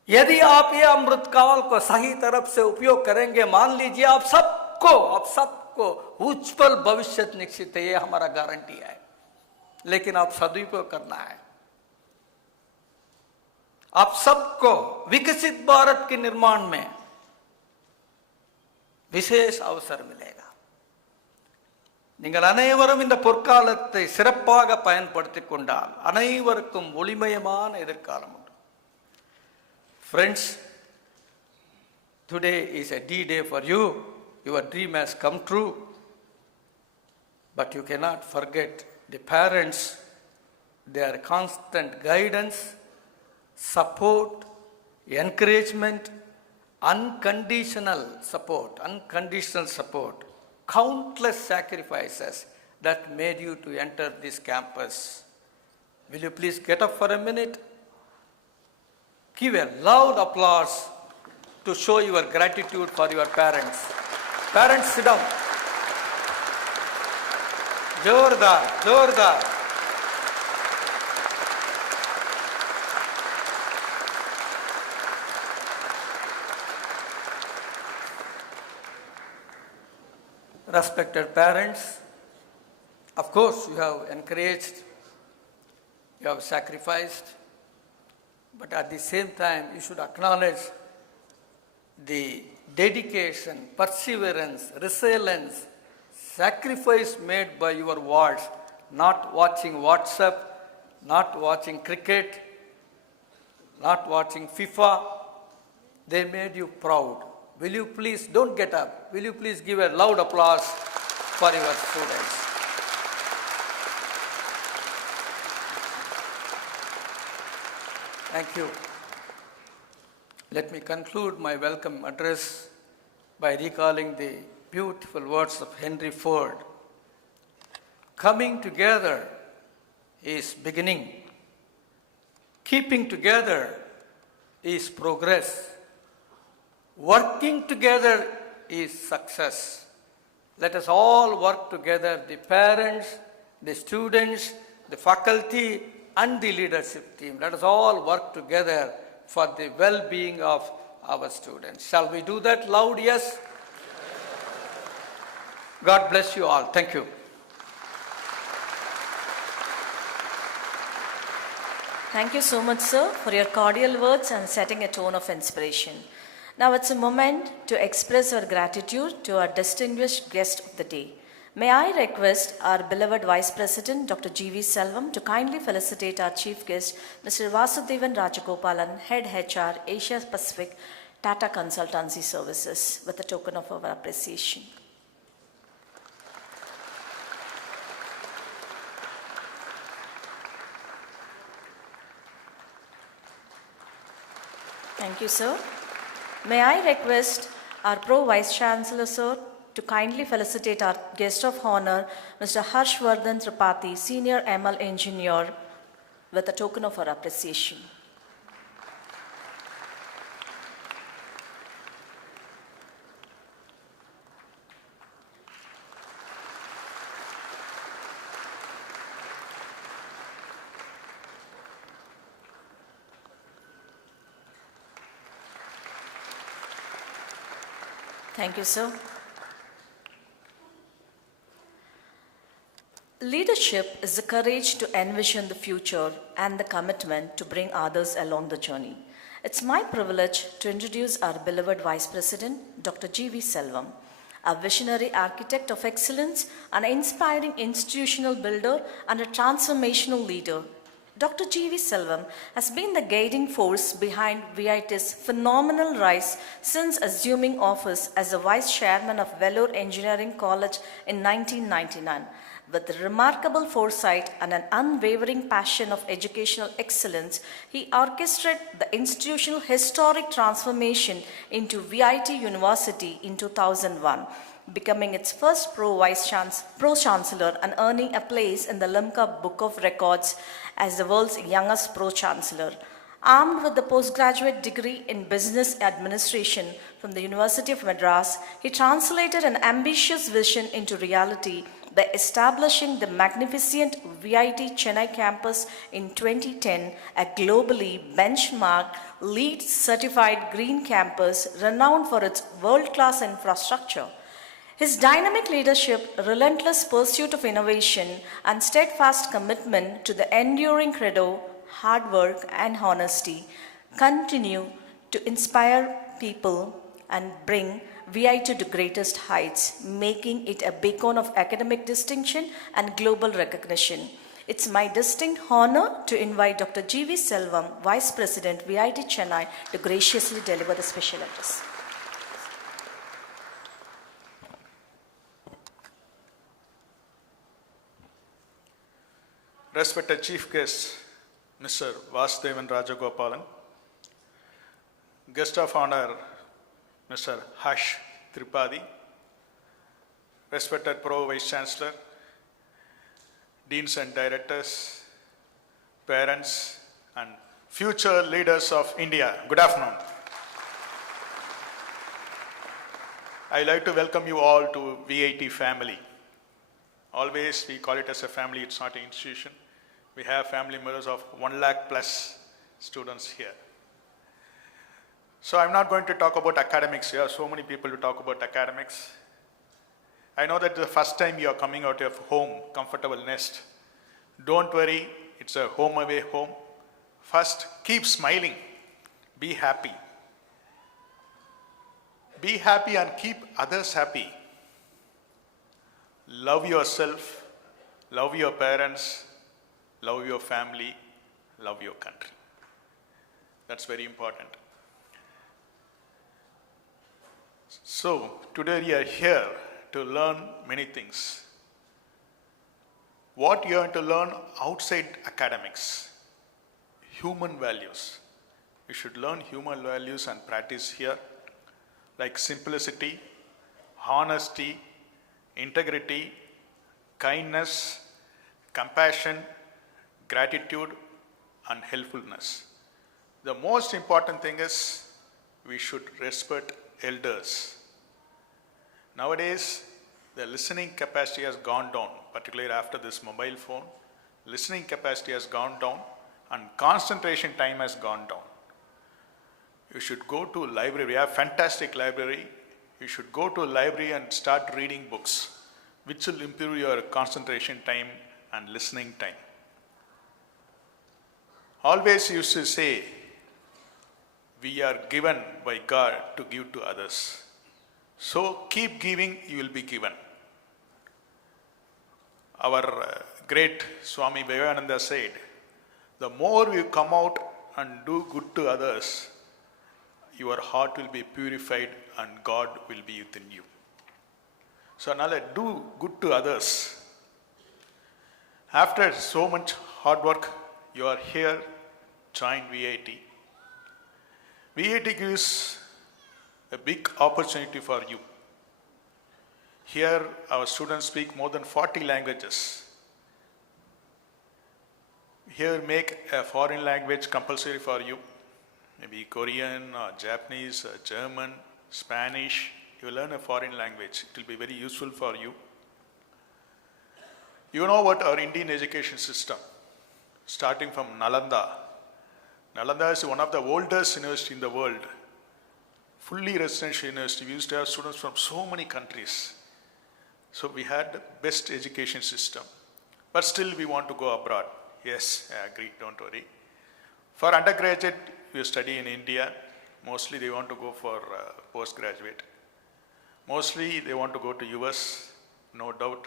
यदि आप ये अमृत काल को सही तरफ से उपयोग करेंगे, मान लीजिए आप सबको उज्जवल भविष्य निश्चित है, ये हमारा गारंटी है। लेकिन आप सदुपयोग करना है। आप सबको विकसित भारत के निर्माण में விசேஷ அவசரம் மிலேகா. நீங்கள் அனைவரும் இந்த பொற்காலத்தை சிறப்பாக பயன்படுத்திக் கொண்டால் அனைவருக்கும் ஒளிமயமான எதிர்காலம் உண்டு. Friends, today is a D-Day for you. Your dream has come true. But you cannot forget the parents, their constant guidance, support, encouragement, unconditional support, countless sacrifices that made you to enter this campus. Will you please get up for a minute? Give a loud applause to show your gratitude for your parents. Parents, sit down. Jordar, Jordar. Respected parents, of course you have encouraged, you have sacrificed, but at the same time you should acknowledge the dedication, perseverance, resilience, sacrifice made by your wards, not watching WhatsApp, not watching cricket, not watching FIFA. They made you proud. Will you please, don't get up, will you please give a loud applause for your students. Thank you. Let me conclude my welcome address by recalling the beautiful words of Henry Ford. Coming together is beginning. Keeping together is progress. Working together is success. Let us all work together, the parents, the students, the faculty, and the leadership team. Let us all work together for the well-being of our students. Shall we do that loud? Yes? God bless you all. Thank you. Thank you so much, sir, for your cordial words and setting a tone of inspiration. Now it's a moment to express our gratitude to our distinguished guest of the day. May I request our beloved Vice President, Dr. G.V. Selvam, to kindly felicitate our Chief Guest, Mr. Vasudevan Rajagopalan, Head HR, Asia Pacific, Tata Consultancy Services, with a token of our appreciation. Thank you, sir. May I request our Pro Vice Chancellor, sir, to kindly felicitate our guest of honor, Mr. Harshvardhan Tripathi, Senior ML Engineer, with a token of our appreciation. Thank you, sir. Leadership is the courage to envision the future and the commitment to bring others along the journey. It's my privilege to introduce our beloved Vice President, Dr. G.V. Selvam, a visionary architect of excellence, an inspiring institutional builder, and a transformational leader. Dr. G.V. Selvam has been the guiding force behind VIT's phenomenal rise since assuming office as the Vice Chairman of Vellore Engineering College in 1999. With remarkable foresight and an unwavering passion of educational excellence, he orchestrated the institutional historic transformation into VIT University in 2001, becoming its first Pro-Chancellor and earning a place in the Limca Book of Records as the world's youngest Pro-Chancellor. Armed with the postgraduate degree in business administration from the University of Madras, he translated an ambitious vision into reality by establishing the magnificent VIT Chennai campus in 2010, a globally benchmarked LEED certified green campus renowned for its world-class infrastructure. His dynamic leadership, relentless pursuit of innovation, and steadfast commitment to the enduring credo, hard work and honesty, continue to inspire people and bring VIT to greatest heights, making it a beacon of academic distinction and global recognition. It's my distinct honor to invite Dr. G.V. Selvam, Vice President, VIT Chennai, to graciously deliver the special address. Respected Chief Guest, Mr. Vasudevan Rajagopalan, Guest of Honor, Mr. Harsh Tripathi, respected Pro Vice Chancellor, Deans and Directors, parents, and future leaders of India, good afternoon. I'd like to welcome you all to VIT family. Always we call it as a family, it's not an institution. We have family members of 1 lakh plus students here. So I'm not going to talk about academics here. So many people to talk about academics. I know that the first time you are coming out of home, comfortable nest. Don't worry, it's a home away home. First, keep smiling. Be happy. Be happy and keep others happy. Love yourself, love your parents, love your family, love your country. That's very important. So, today we are here to learn many things. What you have to learn outside academics, human values. You should learn human values and practice here, like simplicity, honesty, integrity, kindness, compassion, gratitude, and helpfulness. The most important thing is we should respect elders. Nowadays, the listening capacity has gone down, particularly after this mobile phone. Listening capacity has gone down and concentration time has gone down. You should go to library. We have fantastic library. You should go to a library and start reading books, which will improve your concentration time and listening time. Always used to say, we are given by God to give to others. So keep giving, you will be given. Our great Swami Vivekananda said, the more you come out and do good to others, your heart will be purified and God will be within you. So now let's do good to others. After so much hard work, you are here, join VIT. VIT gives a big opportunity for you. Here, our students speak more than 40 languages. Here, make a foreign language compulsory for you. Maybe Korean or Japanese or German, Spanish. You learn a foreign language. It will be very useful for you. You know what our Indian education system, starting from Nalanda. Nalanda is one of the oldest universities in the world. Fully residential university. We used to have students from so many countries. So we had the best education system. But still we want to go abroad. Yes, I agree, don't worry. For undergraduate, you study in India. Mostly they want to go for postgraduate. Mostly they want to go to US, no doubt.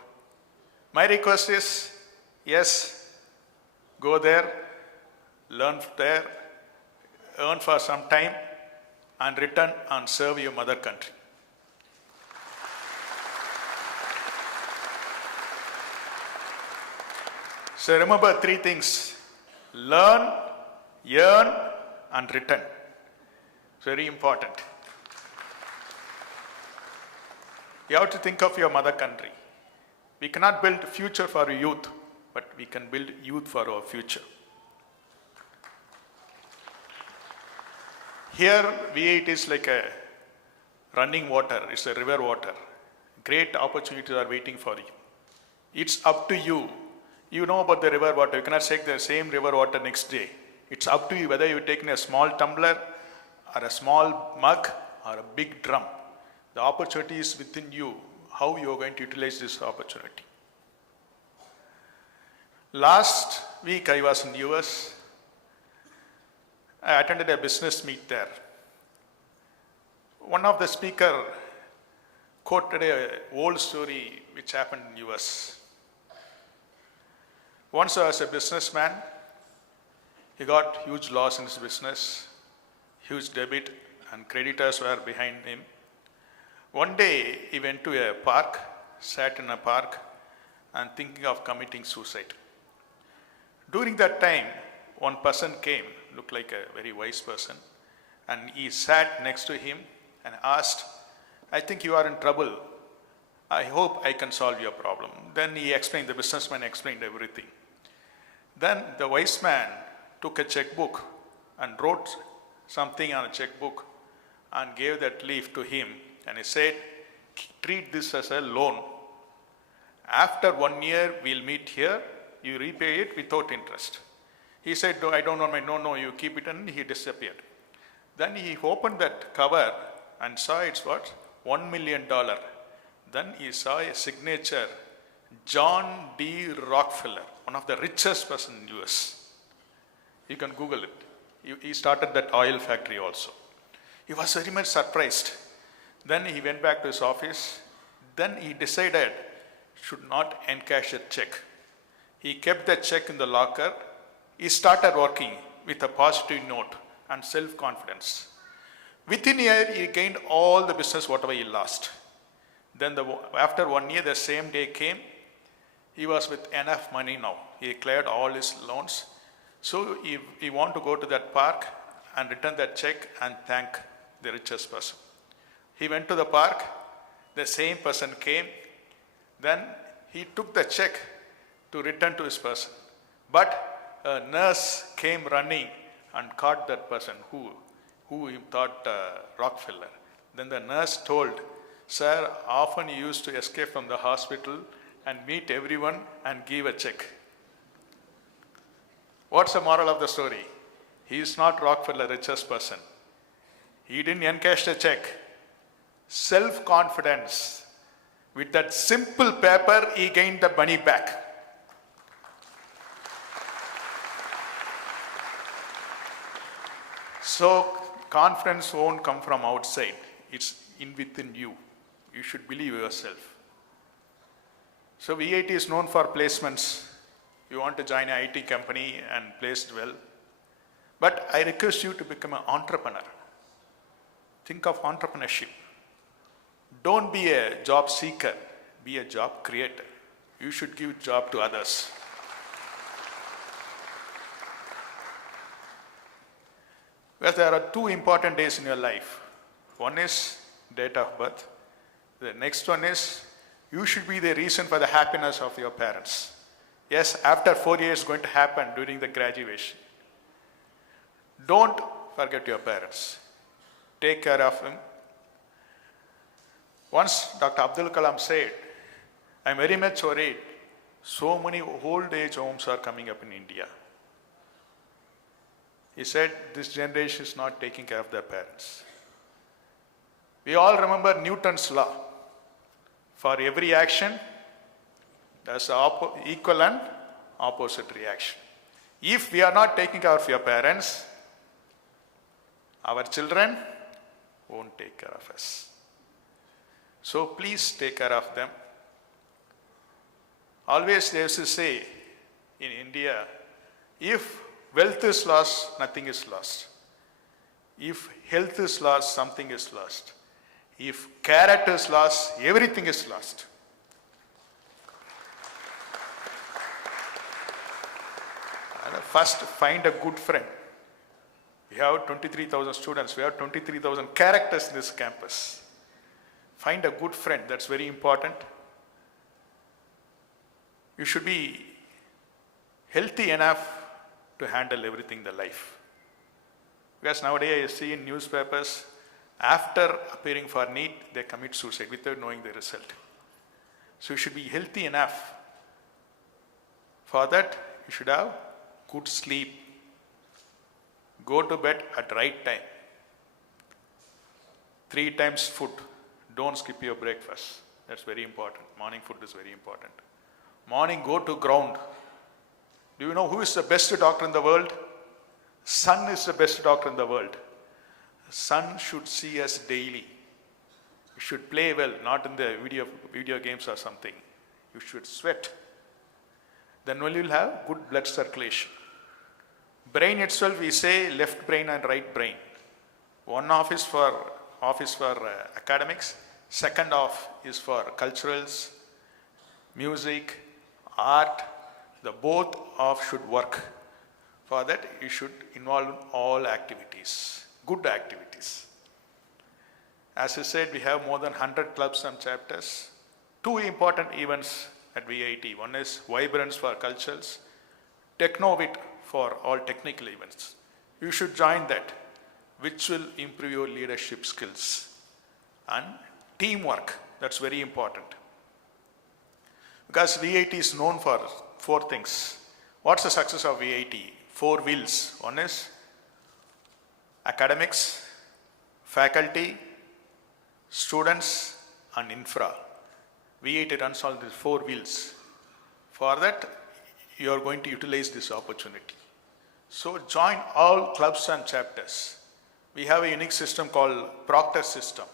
My request is, yes, go there, learn there, earn for some time, and return and serve your mother country. So remember three things: learn, earn, and return. It's very important. You have to think of your mother country. We cannot build a future for youth, but we can build youth for our future. Here, V8 is like a running water, it's a river water. Great opportunities are waiting for you. It's up to you. You know about the river water, you cannot take the same river water next day. It's up to you whether you take in a small tumbler, or a small mug, or a big drum. The opportunity is within you, how you are going to utilize this opportunity. Last week I was in US. I attended a business meet there. One of the speaker quoted an old story which happened in US. Once I was a businessman, he got huge loss in his business, huge debit, and creditors were behind him. One day he went to a park, sat in a park, and thinking of committing suicide. During that time, one person came, looked like a very wise person, and he sat next to him and asked, "I think you are in trouble. I hope I can solve your problem." Then he explained, the businessman explained everything. Then the wise man took a checkbook and wrote something on a checkbook and gave that leaf to him. And he said, "Treat this as a loan. After 1 year, we'll meet here. You repay it without interest." He said, "No, I don't want my, no, you keep it," and he disappeared. Then he opened that cover and saw it's what? $1 million. Then he saw a signature, John D. Rockefeller, one of the richest person in US. You can Google it. He started that oil factory also. He was very much surprised. Then he went back to his office. Then he decided should not encash a check. He kept the check in the locker. He started working with a positive note and self-confidence. Within a year, he gained all the business, whatever he lost. Then after 1 year, the same day came. He was with enough money now. He cleared all his loans. So he wanted to go to that park and return that check and thank the richest person. He went to the park. The same person came. Then he took the check to return to his person. But a nurse came running and caught that person who he thought Rockefeller. Then the nurse told, "Sir, often you used to escape from the hospital and meet everyone and give a check." What's the moral of the story? He is not Rockefeller, richest person. He didn't encash the check. Self-confidence. With that simple paper, he gained the money back. So, confidence won't come from outside. It's in within you. You should believe yourself. So, V8 is known for placements. You want to join an IT company and placed well. But I request you to become an entrepreneur. Think of entrepreneurship. Don't be a job seeker, be a job creator. You should give job to others. Well, there are two important days in your life. One is date of birth. The next one is you should be the reason for the happiness of your parents. Yes, after 4 years it's going to happen during the graduation. Don't forget your parents. Take care of them. Once Dr. Abdul Kalam said, "I'm very much worried. So many old age homes are coming up in India." He said, this generation is not taking care of their parents. We all remember Newton's law. For every action, there's an equal and opposite reaction. If we are not taking care of your parents, our children won't take care of us. So please take care of them. Always they used to say in India, if wealth is lost, nothing is lost. If health is lost, something is lost. If character is lost, everything is lost. And first, find a good friend. We have 23,000 students. We have 23,000 characters in this campus. Find a good friend. That's very important. You should be healthy enough to handle everything in the life. Because nowadays I see in newspapers, after appearing for NEET, they commit suicide without knowing the result. So you should be healthy enough. For that, you should have good sleep. Go to bed at right time. 3 times food. Don't skip your breakfast. That's very important. Morning food is very important. Morning, go to ground. Do you know who is the best doctor in the world? Sun is the best doctor in the world. Sun should see us daily. You should play well, not in the video games or something. You should sweat. Then only you'll have good blood circulation. Brain itself, we say left brain and right brain. One half is for academics. Second half is for culturals, music, art. The both half should work. For that, you should involve in all activities, good activities. As I said, we have more than 100 clubs and chapters. 2 important events at VIT. One is Vibrance for cultures, Technovit for all technical events. You should join that, which will improve your leadership skills. And teamwork, that's very important. Because VIT is known for 4 things. What's the success of VIT? 4 wheels. One is academics, faculty, students, and infra. VIT runs all these 4 wheels. For that, you are going to utilize this opportunity. So join all clubs and chapters. We have a unique system called Proctor system,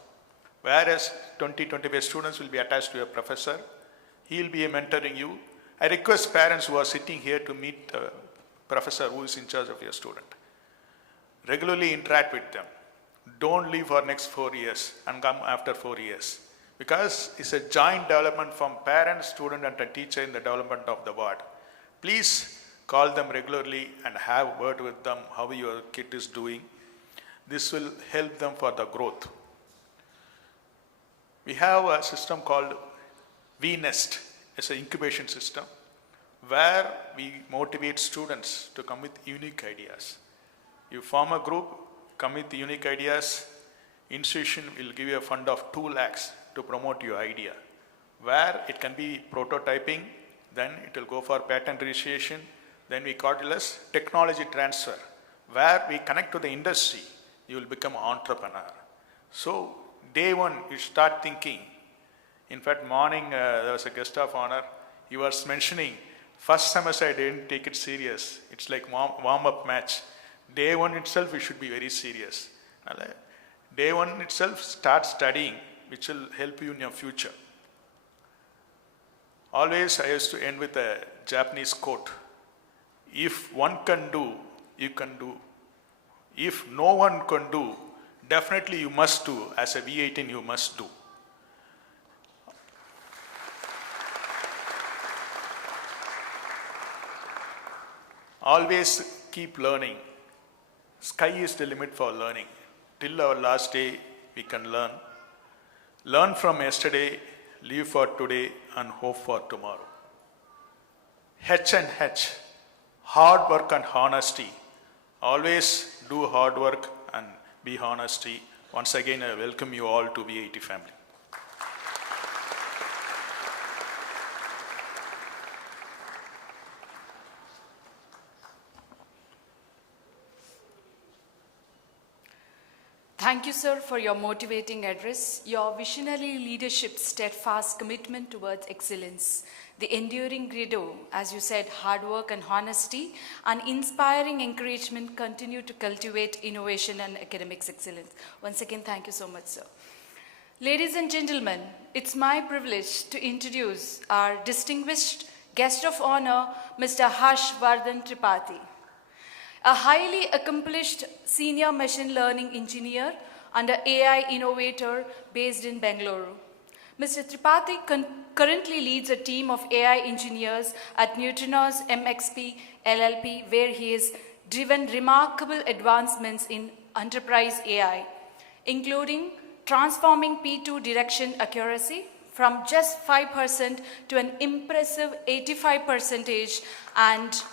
whereas 20-25 students will be attached to a professor. He will be mentoring you. I request parents who are sitting here to meet the professor who is in charge of your student. Regularly interact with them. Don't leave for next 4 years and come after 4 years. Because it's a joint development from parent, student, and a teacher in the development of the ward. Please call them regularly and have a word with them how your kid is doing. This will help them for the growth. We have a system called VNest. It's an incubation system where we motivate students to come with unique ideas. You form a group, come with unique ideas. Institution will give you a fund of 2 lakhs to promote your idea, where it can be prototyping, then it will go for patent registration, then we call it as technology transfer, where we connect to the industry, you will become an entrepreneur. So day one, you start thinking. In fact, morning there was a guest of honor, he was mentioning, first semester I didn't take it serious. It's like warm-up match. Day one itself, we should be very serious. Day one itself, start studying, which will help you in your future. Always, I used to end with a Japanese quote. If one can do, you can do. If no one can do, definitely you must do. As a V18, you must do. Always keep learning. Sky is the limit for learning. Till our last day, we can learn. Learn from yesterday, live for today, and hope for tomorrow. H and H, hard work and honesty. Always do hard work and be honesty. Once again, I welcome you all to V80 family. Thank you, sir, for your motivating address, your visionary leadership, steadfast commitment towards excellence, the enduring credo, as you said, hard work and honesty, and inspiring encouragement continue to cultivate innovation and academics excellence. Once again, thank you so much, sir. Ladies and gentlemen, it's my privilege to introduce our distinguished guest of honor, Mr. Harsh Vardhan Tripathi. a highly accomplished senior machine learning engineer and an AI innovator based in Bengaluru. Mr. Tripathi currently leads a team of AI engineers at Neutrinos MXP LLP, where he has driven remarkable advancements in enterprise AI, including transforming P2 direction accuracy from just 5% to an impressive 85% and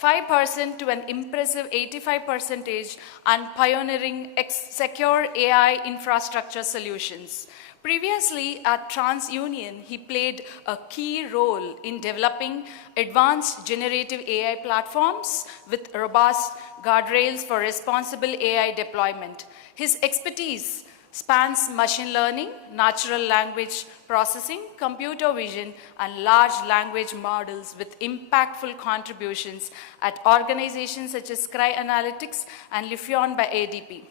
5% to an impressive 85% and pioneering secure AI infrastructure solutions. Previously at TransUnion, he played a key role in developing advanced generative AI platforms with robust guardrails for responsible AI deployment. His expertise spans machine learning, natural language processing, computer vision, and large language models with impactful contributions at organizations such as Cry Analytics and Lifion by ADP.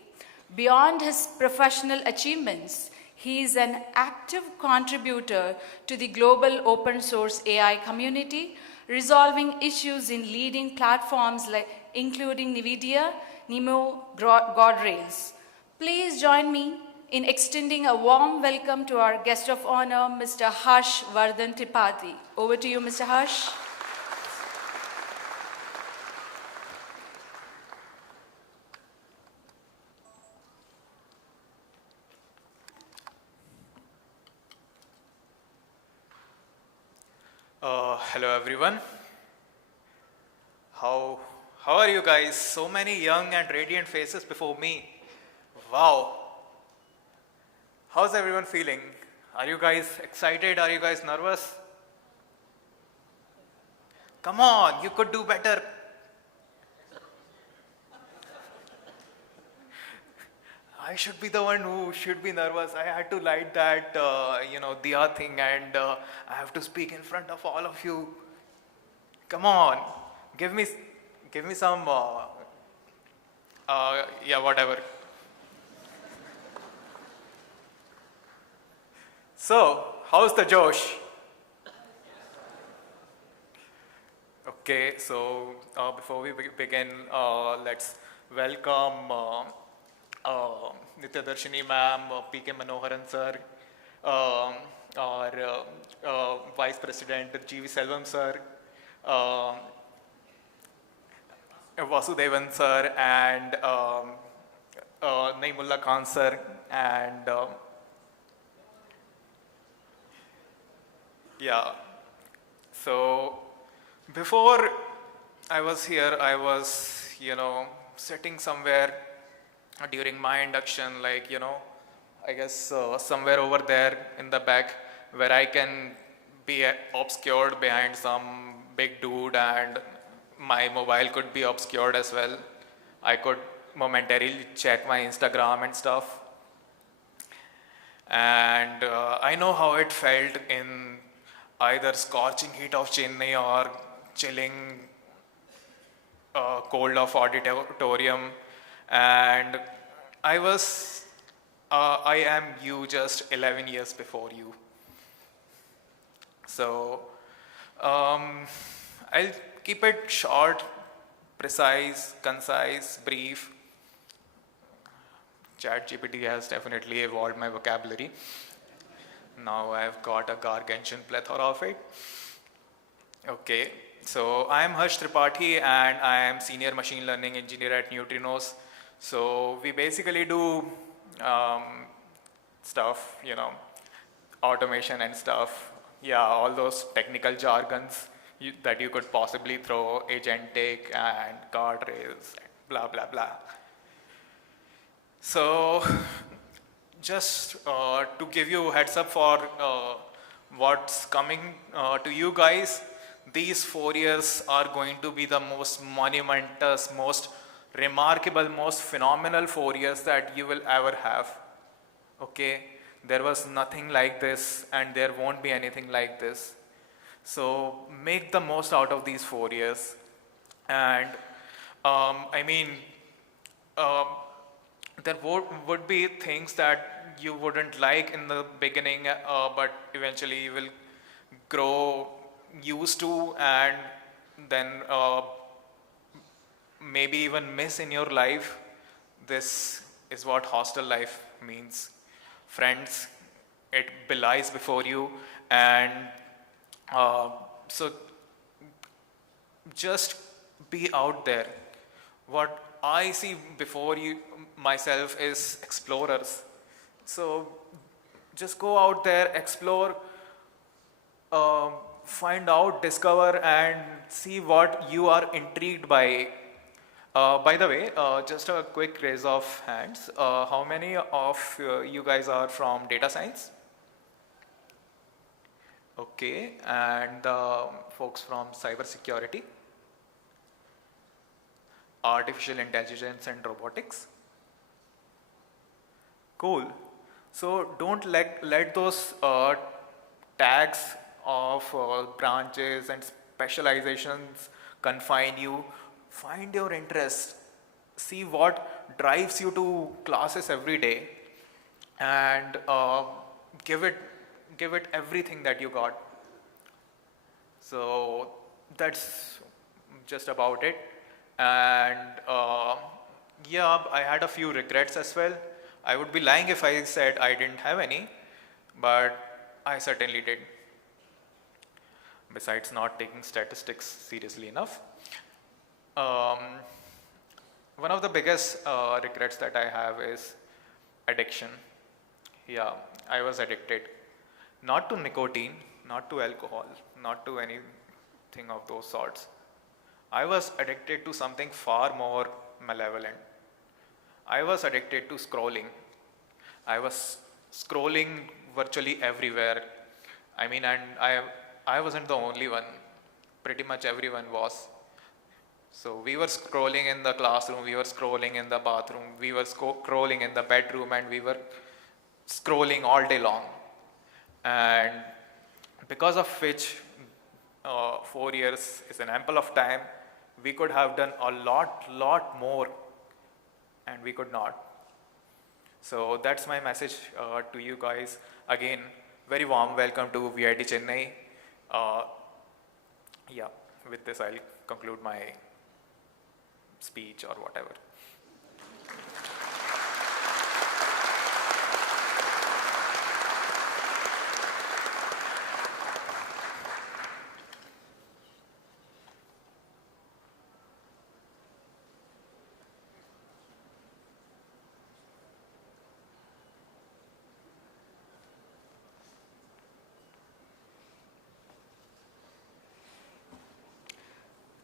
Beyond his professional achievements, he is an active contributor to the global open source AI community, resolving issues in leading platforms including NVIDIA, NeMo, Guardrails. Please join me in extending a warm welcome to our guest of honor, Mr. Harsh Vardhan Tripathi. Over to you, Mr. Harsh. Hello everyone. How are you guys? So many young and radiant faces before me. Wow. How's everyone feeling? Are you guys excited? Are you guys nervous? Come on, you could do better. I should be the one who should be nervous. I had to light that, diya thing, and I have to speak in front of all of you. Come on, give me some, whatever. So, how's the Josh? Okay, so before we begin, let's welcome Nitya Darshini ma'am, P.K. Manoharan sir, our Vice President G.V. Selvam sir, Vasudevan sir, and Naimullah Khan sir, and so before I was here, I was, sitting somewhere during my induction, I guess somewhere over there in the back where I can be obscured behind some big dude and my mobile could be obscured as well. I could momentarily check my Instagram and stuff. And I know how it felt in either scorching heat of Chennai or chilling cold of auditorium. And I am you just 11 years before you. So I'll keep it short, precise, concise, brief. ChatGPT has definitely evolved my vocabulary. Now I've got a gargantuan plethora of it. Okay, so I am Harsh Tripathi and I am Senior Machine Learning Engineer at Neutrinos. So we basically do stuff, automation and stuff. Yeah, all those technical jargons that you could possibly throw, agentic and guardrails, blah, blah, blah. So just to give you a heads up for what's coming to you guys, these 4 years are going to be the most monumentous, most remarkable, most phenomenal 4 years that you will ever have. Okay, there was nothing like this and there won't be anything like this. So make the most out of these 4 years. And there would be things that you wouldn't like in the beginning, but eventually you will grow used to and then maybe even miss in your life, this is what hostel life means. Friends, it belies before you, and so just be out there. What I see before you myself is explorers. So just go out there, explore, find out, discover, and see what you are intrigued by. By the way, just a quick raise of hands. How many of you guys are from data science? Okay, and folks from cybersecurity, artificial intelligence and robotics. Cool. So don't let those tags of branches and specializations confine you. Find your interest. See what drives you to classes every day, and give it everything that you got. So that's just about it. And yeah, I had a few regrets as well. I would be lying if I said I didn't have any, but I certainly did. Besides not taking statistics seriously enough. One of the biggest regrets that I have is addiction. Yeah, I was addicted. Not to nicotine, not to alcohol, not to anything of those sorts. I was addicted to something far more malevolent. I was addicted to scrolling. I was scrolling virtually everywhere. I mean, and I wasn't the only one. Pretty much everyone was. So we were scrolling in the classroom, we were scrolling in the bathroom, we were scrolling in the bedroom, and we were scrolling all day long. And because of which 4 years is an ample of time, we could have done a lot more, and we could not. So that's my message to you guys. Again, very warm welcome to VIT Chennai. Yeah, with this I'll conclude my speech or whatever.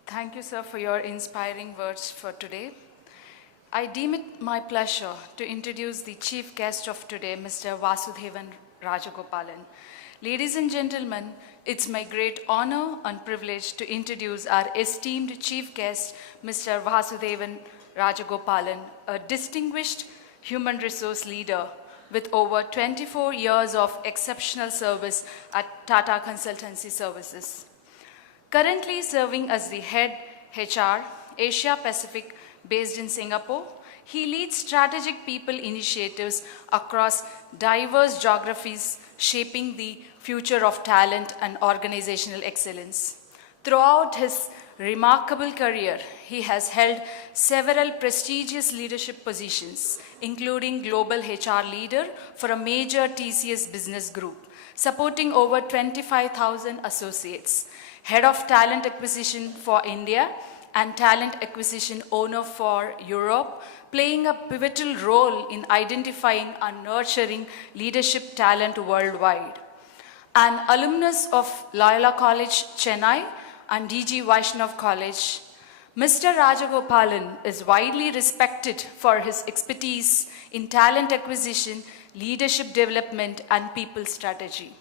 Thank you, sir, for your inspiring words for today. I deem it my pleasure to introduce the chief guest of today, Mr. Vasudevan Rajagopalan. Ladies and gentlemen, it's my great honor and privilege to introduce our esteemed chief guest, Mr. Vasudevan Rajagopalan, a distinguished human resource leader with over 24 years of exceptional service at Tata Consultancy Services. Currently serving as the head HR, Asia Pacific, based in Singapore, he leads strategic people initiatives across diverse geographies, shaping the future of talent and organizational excellence. Throughout his remarkable career, he has held several prestigious leadership positions, including Global HR Leader for a major TCS business group, supporting over 25,000 associates, Head of Talent Acquisition for India and Talent Acquisition Owner for Europe, playing a pivotal role in identifying and nurturing leadership talent worldwide. An alumnus of Loyola College, Chennai and DG Vaishnav College, Mr. Rajagopalan is widely respected for his expertise in talent acquisition, leadership development, and people strategy.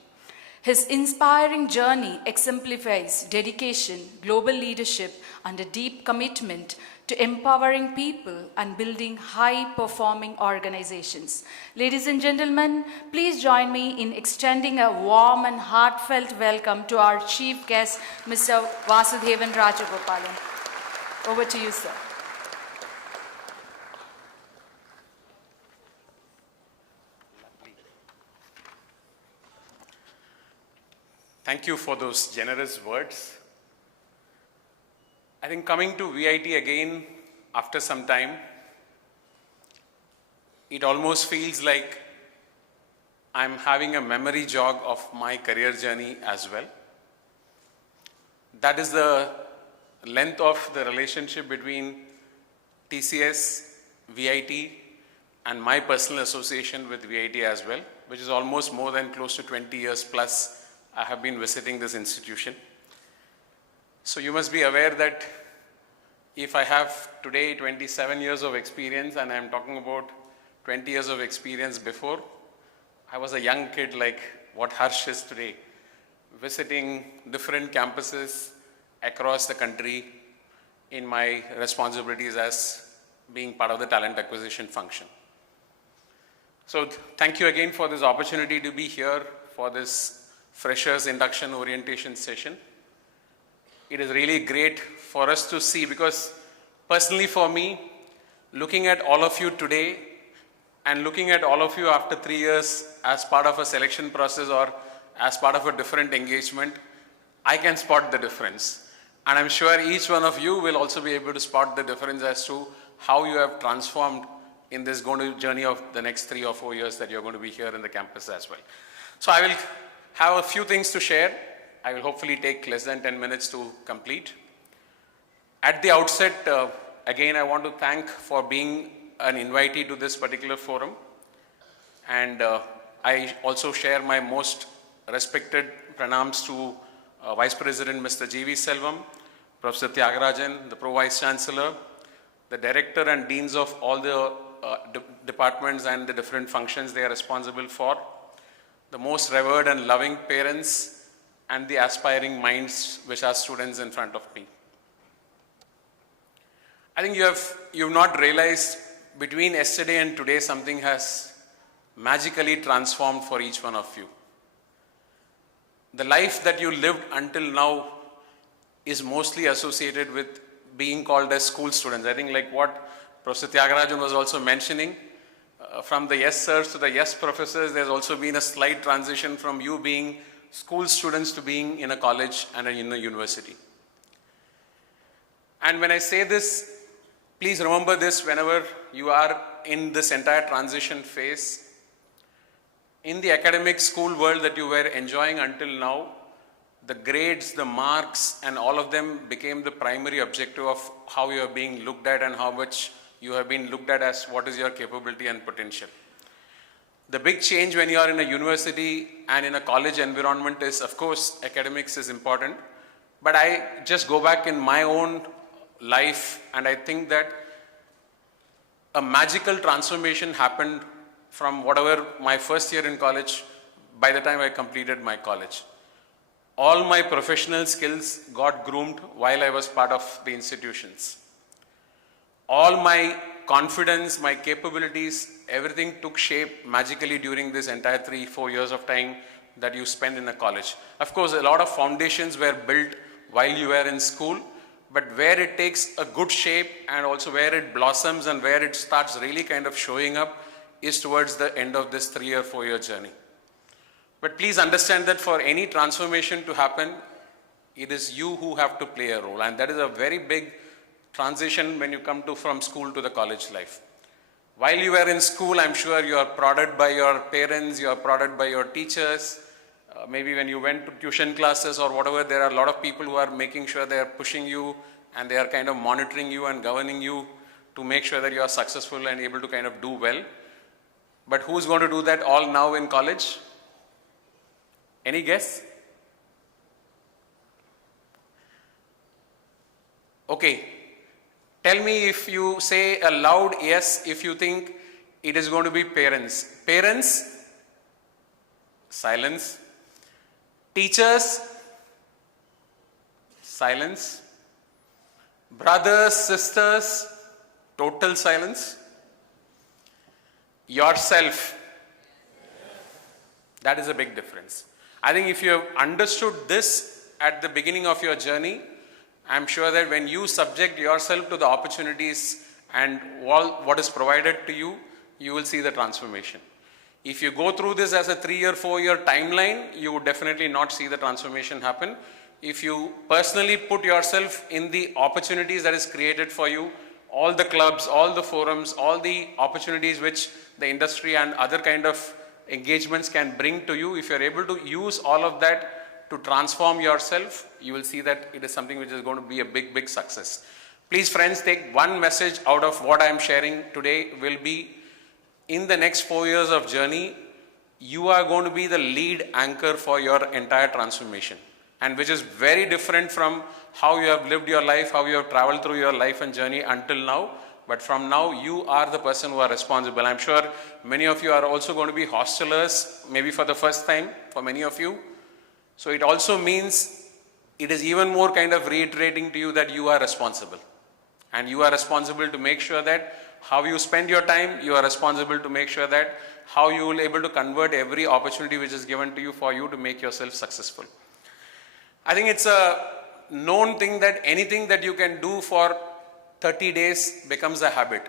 His inspiring journey exemplifies dedication, global leadership, and a deep commitment to empowering people and building high-performing organizations. Ladies and gentlemen, please join me in extending a warm and heartfelt welcome to our chief guest, Mr. Vasudevan Rajagopalan. Over to you, sir. Thank you for those generous words. I think coming to VIT again after some time, it almost feels like I'm having a memory jog of my career journey as well. That is the length of the relationship between TCS, VIT, and my personal association with VIT as well, which is almost more than close to 20 years plus I have been visiting this institution. So you must be aware that if I have today 27 years of experience and I'm talking about 20 years of experience before, I was a young kid like what Harsh is today, visiting different campuses across the country in my responsibilities as being part of the talent acquisition function. So thank you again for this opportunity to be here for this Freshers Induction Orientation session. It is really great for us to see, because personally for me, looking at all of you today and looking at all of you after 3 years as part of a selection process or as part of a different engagement, I can spot the difference. And I'm sure each one of you will also be able to spot the difference as to how you have transformed in this journey of the next 3 or 4 years that you're going to be here in the campus as well. So I will have a few things to share. I will hopefully take less than 10 minutes to complete. At the outset, again, I want to thank for being an invitee to this particular forum. And I also share my most respected pranams to Vice President Mr. G.V. Selvam, Professor Tyagarajan, the Pro Vice Chancellor, the Director and Deans of all the departments and the different functions they are responsible for, the most revered and loving parents, and the aspiring minds which are students in front of me. I think you've not realized between yesterday and today something has magically transformed for each one of you. The life that you lived until now is mostly associated with being called as school students. I think like what Professor Tyagarajan was also mentioning, from the yes sirs to the yes professors, there's also been a slight transition from you being school students to being in a college and in a university. And when I say this, please remember this whenever you are in this entire transition phase. In the academic school world that you were enjoying until now, the grades, the marks, and all of them became the primary objective of how you are being looked at and how much you have been looked at as what is your capability and potential. The big change when you are in a university and in a college environment is, of course, academics is important. But I just go back in my own life and I think that a magical transformation happened from whatever my first year in college by the time I completed my college. All my professional skills got groomed while I was part of the institutions. All my confidence, my capabilities, everything took shape magically during this entire 3-4 years of time that you spend in a college. Of course, a lot of foundations were built while you were in school, but where it takes a good shape and also where it blossoms and where it starts really kind of showing up is towards the end of this 3 or 4 year journey. But please understand that for any transformation to happen, it is you who have to play a role, and that is a very big transition when you come to from school to the college life. While you were in school, I'm sure you are prodded by your parents, you are prodded by your teachers. Maybe when you went to tuition classes or whatever, there are a lot of people who are making sure they are pushing you and they are kind of monitoring you and governing you to make sure that you are successful and able to kind of do well. But who's going to do that all now in college? Any guess? Okay. Tell me if you say a loud yes if you think it is going to be parents. Parents? Silence. Teachers? Silence. Brothers, sisters? Total silence. Yourself? That is a big difference. I think if you have understood this at the beginning of your journey, I'm sure that when you subject yourself to the opportunities and what is provided to you, you will see the transformation. If you go through this as a 3-year, 4-year timeline, you would definitely not see the transformation happen. If you personally put yourself in the opportunities that is created for you, all the clubs, all the forums, all the opportunities which the industry and other kind of engagements can bring to you, if you're able to use all of that to transform yourself, you will see that it is something which is going to be a big, big success. Please friends, take one message out of what I am sharing today will be, in the next 4 years of journey, you are going to be the lead anchor for your entire transformation, and which is very different from how you have lived your life, how you have traveled through your life and journey until now. But from now, you are the person who are responsible. I'm sure many of you are also going to be hostelers, maybe for the first time for many of you. So it also means it is even more kind of reiterating to you that you are responsible. And you are responsible to make sure that how you spend your time, you are responsible to make sure that how you will be able to convert every opportunity which is given to you for you to make yourself successful. I think it's a known thing that anything that you can do for 30 days becomes a habit.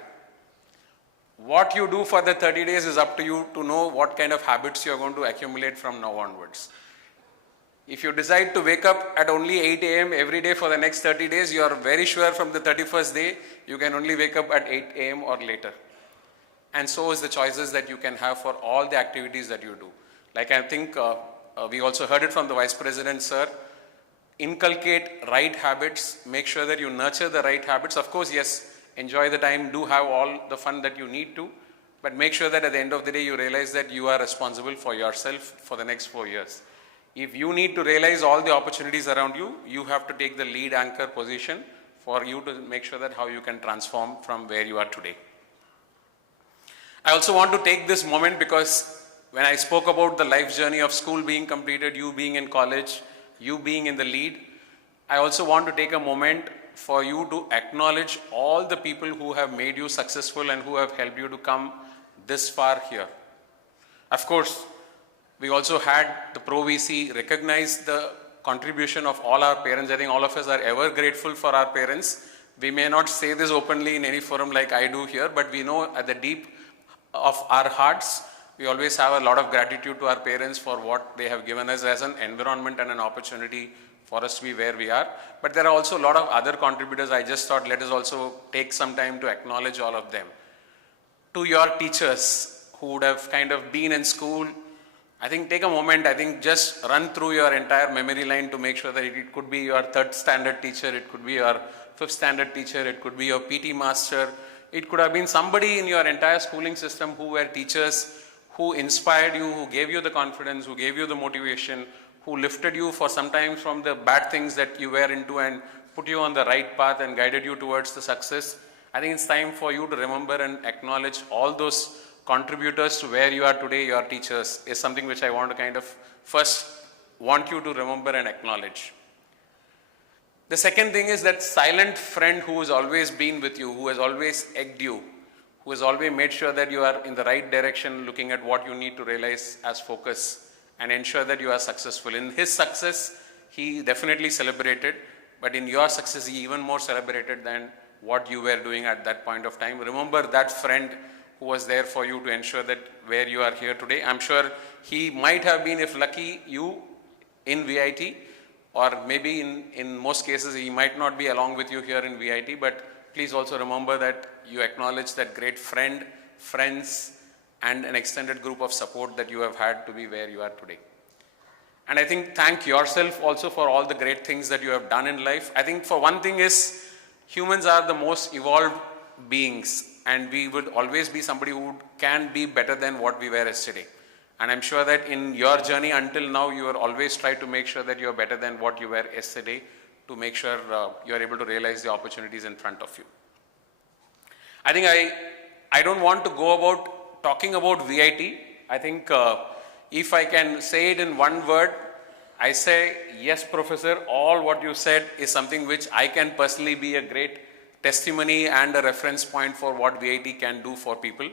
What you do for the 30 days is up to you to know what kind of habits you are going to accumulate from now onwards. If you decide to wake up at only 8 a.m. every day for the next 30 days, you are very sure from the 31st day, you can only wake up at 8 a.m. or later. And so is the choices that you can have for all the activities that you do. Like I think we also heard it from the Vice President, sir. Inculcate right habits, make sure that you nurture the right habits. Of course, yes, enjoy the time, do have all the fun that you need to, but make sure that at the end of the day, you realize that you are responsible for yourself for the next 4 years. If you need to realize all the opportunities around you, you have to take the lead anchor position for you to make sure that how you can transform from where you are today. I also want to take this moment because when I spoke about the life journey of school being completed, you being in college, you being in the lead, I also want to take a moment for you to acknowledge all the people who have made you successful and who have helped you to come this far here. Of course, we also had the Pro VC recognize the contribution of all our parents. I think all of us are ever grateful for our parents. We may not say this openly in any forum like I do here, but we know at the deep of our hearts, we always have a lot of gratitude to our parents for what they have given us as an environment and an opportunity for us to be where we are. But there are also a lot of other contributors. I just thought let us also take some time to acknowledge all of them. To your teachers who would have kind of been in school, I think take a moment, I think just run through your entire memory line to make sure that it could be your 3rd standard teacher, it could be your 5th standard teacher, it could be your PT master, it could have been somebody in your entire schooling system who were teachers who inspired you, who gave you the confidence, who gave you the motivation, who lifted you for sometimes from the bad things that you were into and put you on the right path and guided you towards the success. I think it's time for you to remember and acknowledge all those contributors to where you are today, your teachers, is something which I want to kind of first want you to remember and acknowledge. The second thing is that silent friend who has always been with you, who has always egged you, who has always made sure that you are in the right direction, looking at what you need to realize as focus and ensure that you are successful. In his success, he definitely celebrated, but in your success, he even more celebrated than what you were doing at that point of time. Remember that friend who was there for you to ensure that where you are here today. I'm sure he might have been, if lucky, you in VIT, or maybe in most cases he might not be along with you here in VIT, but please also remember that you acknowledge that great friend, friends, and an extended group of support that you have had to be where you are today. And I think thank yourself also for all the great things that you have done in life. I think for one thing is, humans are the most evolved beings, and we would always be somebody who can be better than what we were yesterday. And I'm sure that in your journey until now, you are always trying to make sure that you are better than what you were yesterday to make sure you are able to realize the opportunities in front of you. I think I don't want to go about talking about VIT. I think if I can say it in one word, I say, yes, Professor, all what you said is something which I can personally be a great testimony and a reference point for what VIT can do for people.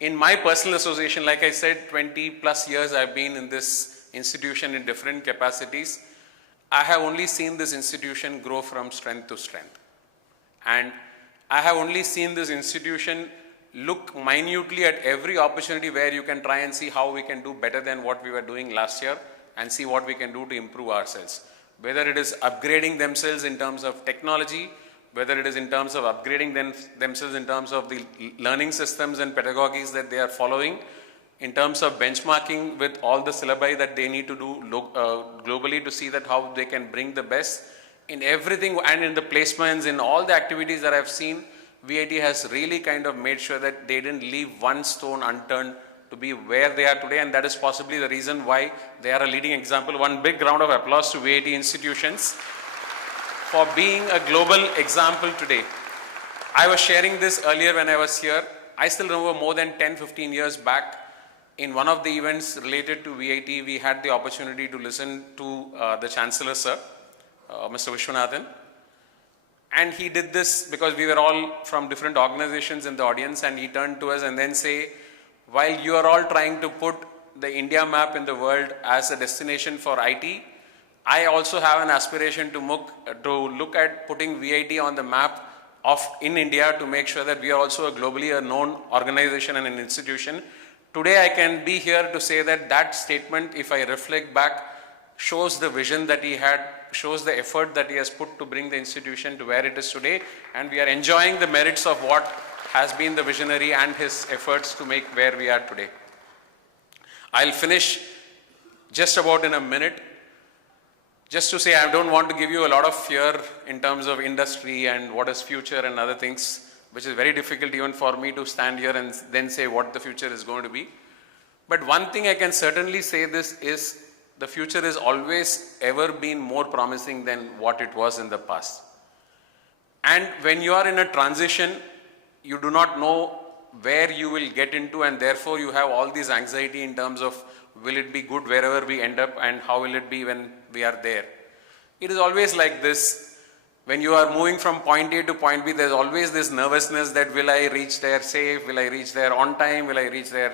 In my personal association, like I said, 20 plus years I've been in this institution in different capacities. I have only seen this institution grow from strength to strength. And I have only seen this institution look minutely at every opportunity where you can try and see how we can do better than what we were doing last year and see what we can do to improve ourselves. Whether it is upgrading themselves in terms of technology, whether it is in terms of upgrading themselves in terms of the learning systems and pedagogies that they are following, in terms of benchmarking with all the syllabi that they need to do globally to see that how they can bring the best in everything, and in the placements, in all the activities that I've seen, VIT has really kind of made sure that they didn't leave one stone unturned to be where they are today, and that is possibly the reason why they are a leading example. One big round of applause to VIT institutions for being a global example today. I was sharing this earlier when I was here. I still remember more than 10-15 years back, in one of the events related to VIT, we had the opportunity to listen to the Chancellor, sir, Mr. Vishwanathan. And he did this because we were all from different organizations in the audience, and he turned to us and then say, while you are all trying to put the India map in the world as a destination for IT, I also have an aspiration to look at putting VIT on the map in India to make sure that we are also a globally known organization and an institution. Today I can be here to say that that statement, if I reflect back, shows the vision that he had, shows the effort that he has put to bring the institution to where it is today, and we are enjoying the merits of what has been the visionary and his efforts to make where we are today. I'll finish just about in a minute. Just to say, I don't want to give you a lot of fear in terms of industry and what is future and other things, which is very difficult even for me to stand here and then say what the future is going to be. But one thing I can certainly say this is, the future has always ever been more promising than what it was in the past. And when you are in a transition, you do not know where you will get into, and therefore you have all this anxiety in terms of will it be good wherever we end up and how will it be when we are there. It is always like this. When you are moving from point A to point B, there's always this nervousness that will I reach there safe, will I reach there on time, will I reach there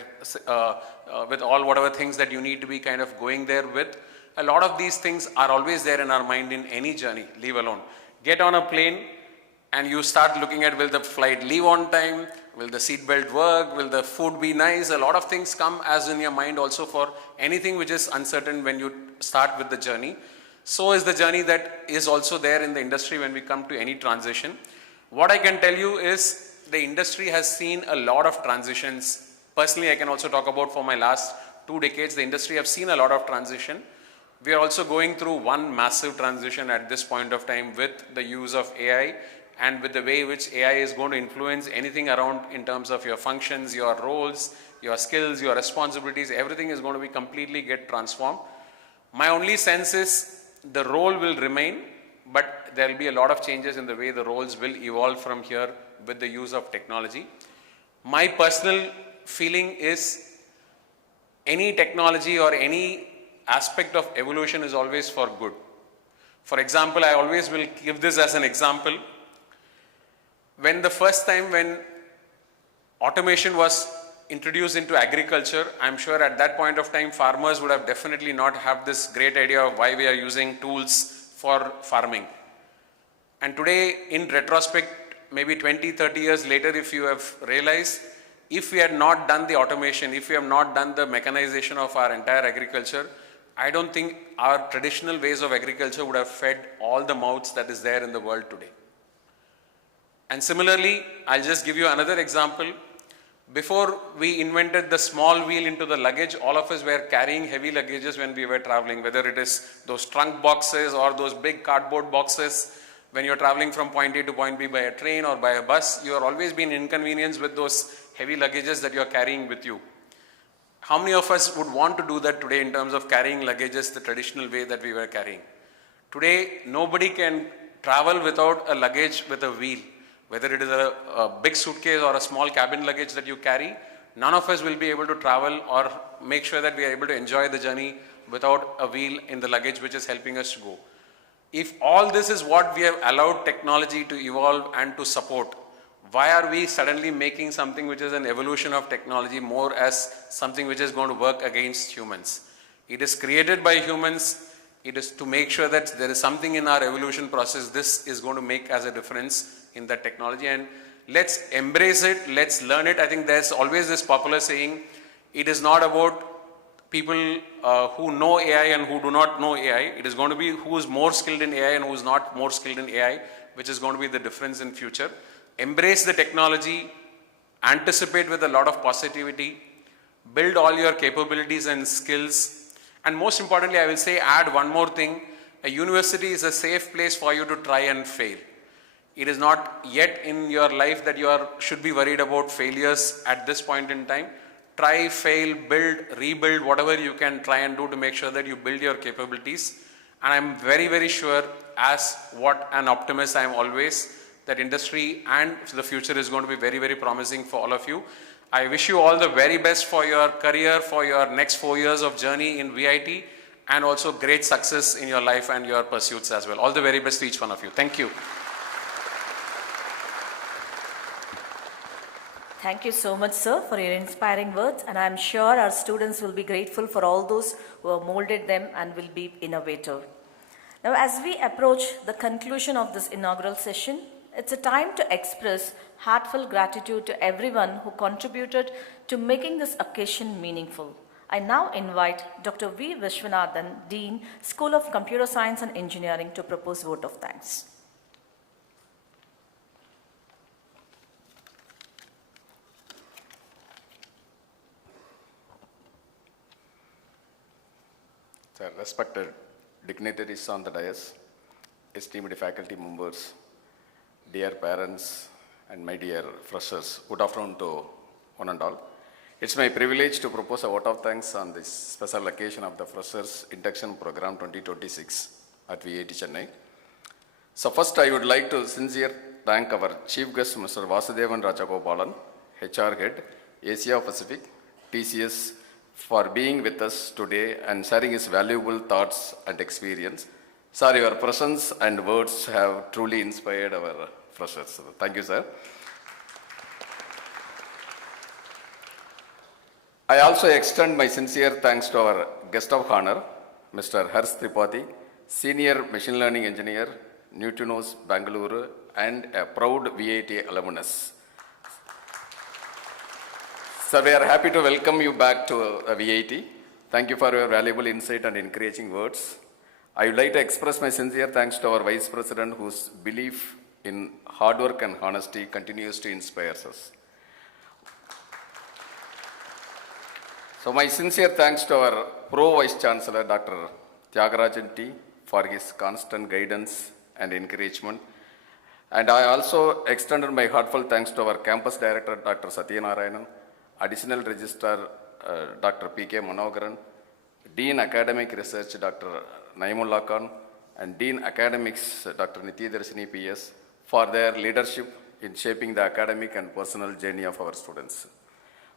with all whatever things that you need to be kind of going there with. A lot of these things are always there in our mind in any journey, leave alone. Get on a plane and you start looking at, will the flight leave on time, will the seat belt work, will the food be nice. A lot of things come as in your mind also for anything which is uncertain when you start with the journey. So is the journey that is also there in the industry when we come to any transition. What I can tell you is the industry has seen a lot of transitions. Personally, I can also talk about for my last 2 decades, the industry have seen a lot of transition. We are also going through one massive transition at this point of time with the use of AI and with the way which AI is going to influence anything around in terms of your functions, your roles, your skills, your responsibilities. Everything is going to be completely get transformed. My only sense is the role will remain, but there will be a lot of changes in the way the roles will evolve from here with the use of technology. My personal feeling is any technology or any aspect of evolution is always for good. For example, I always will give this as an example. When the first time when automation was introduced into agriculture, I'm sure at that point of time farmers would have definitely not have this great idea of why we are using tools for farming. And today in retrospect, maybe 20-30 years later, if you have realized, if we had not done the automation, if we have not done the mechanization of our entire agriculture, I don't think our traditional ways of agriculture would have fed all the mouths that is there in the world today. And similarly, I'll just give you another example. Before we invented the small wheel into the luggage, all of us were carrying heavy luggages when we were traveling, whether it is those trunk boxes or those big cardboard boxes. When you're traveling from point A to point B by a train or by a bus, you are always being inconvenienced with those heavy luggages that you're carrying with you. How many of us would want to do that today in terms of carrying luggages the traditional way that we were carrying? Today, nobody can travel without a luggage with a wheel. Whether it is a big suitcase or a small cabin luggage that you carry, none of us will be able to travel or make sure that we are able to enjoy the journey without a wheel in the luggage which is helping us to go. If all this is what we have allowed technology to evolve and to support, why are we suddenly making something which is an evolution of technology more as something which is going to work against humans? It is created by humans. It is to make sure that there is something in our evolution process this is going to make as a difference in that technology. And Let's embrace it, let's learn it. I think there's always this popular saying, it is not about people who know AI and who do not know AI. It is going to be who is more skilled in AI and who is not more skilled in AI, which is going to be the difference in future. Embrace the technology, anticipate with a lot of positivity, build all your capabilities and skills, and most importantly, I will say, add one more thing. A university is a safe place for you to try and fail. It is not yet in your life that you should be worried about failures at this point in time. Try, fail, build, rebuild, whatever you can try and do to make sure that you build your capabilities. And I'm very, very sure, as what an optimist I am always, that industry and the future is going to be very, very promising for all of you. I wish you all the very best for your career, for your next 4 years of journey in VIT, and also great success in your life and your pursuits as well. All the very best to each one of you. Thank you. Thank you so much, sir, for your inspiring words, and I'm sure our students will be grateful for all those who have molded them and will be innovative. Now, as we approach the conclusion of this inaugural session, it's a time to express heartfelt gratitude to everyone who contributed to making this occasion meaningful. I now invite Dr. V. Vishwanathan, Dean, School of Computer Science and Engineering, to propose vote of thanks. Sir, respected dignitaries on the dais, esteemed faculty members, dear parents, and my dear freshers, good afternoon to one and all. It's my privilege to propose a vote of thanks on this special occasion of the Freshers Induction Program 2026 at VIT Chennai. So first, I would like to sincerely thank our Chief Guest, Mr. Vasudevan Rajagopalan, HR Head, Asia Pacific, TCS, for being with us today and sharing his valuable thoughts and experience. Sir, your presence and words have truly inspired our freshers. Thank you, sir. I also extend my sincere thanks to our guest of honor, Mr. Harsh Tripathi, Senior Machine Learning Engineer, Neutrinos, Bangalore, and a proud VIT alumnus. Sir, we are happy to welcome you back to VIT. Thank you for your valuable insight and encouraging words. I would like to express my sincere thanks to our Vice President, whose belief in hard work and honesty continues to inspire us. So my sincere thanks to our Pro Vice Chancellor, Dr. Tyagarajan T, for his constant guidance and encouragement. And I also extended my heartfelt thanks to our Campus Director, Dr. Satyanarayanan, Additional Registrar, Dr. P.K. Manogaran, Dean Academic Research, Dr. Naimullah Khan, and Dean Academics, Dr. Nityadarshini P.S., for their leadership in shaping the academic and personal journey of our students.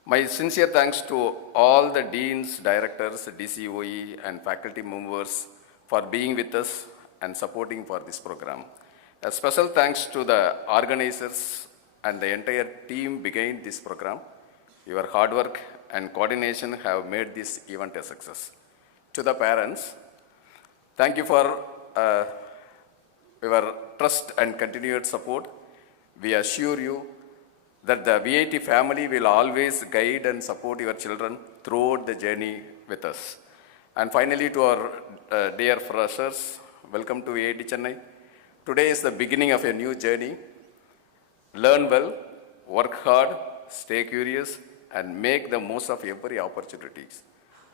My sincere thanks to all the deans, directors, DCOE, and faculty members for being with us and supporting for this program. A special thanks to the organizers and the entire team behind this program. Your hard work and coordination have made this event a success. To the parents, thank you for your trust and continued support. We assure you that the VIT family will always guide and support your children throughout the journey with us. And finally, to our dear freshers, welcome to VIT Chennai. Today is the beginning of a new journey. Learn well, work hard, stay curious, and make the most of every opportunity.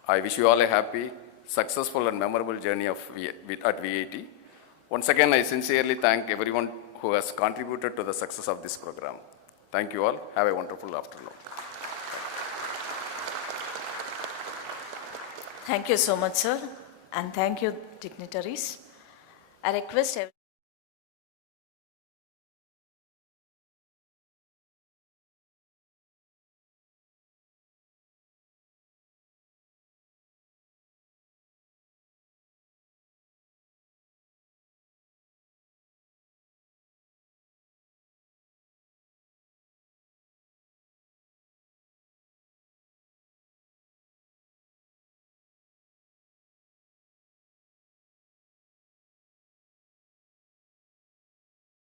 I wish you all a happy, successful, and memorable journey at VIT. Once again, I sincerely thank everyone who has contributed to the success of this program. Thank you all. Have a wonderful afternoon. Thank you so much, sir, and thank you, dignitaries. I request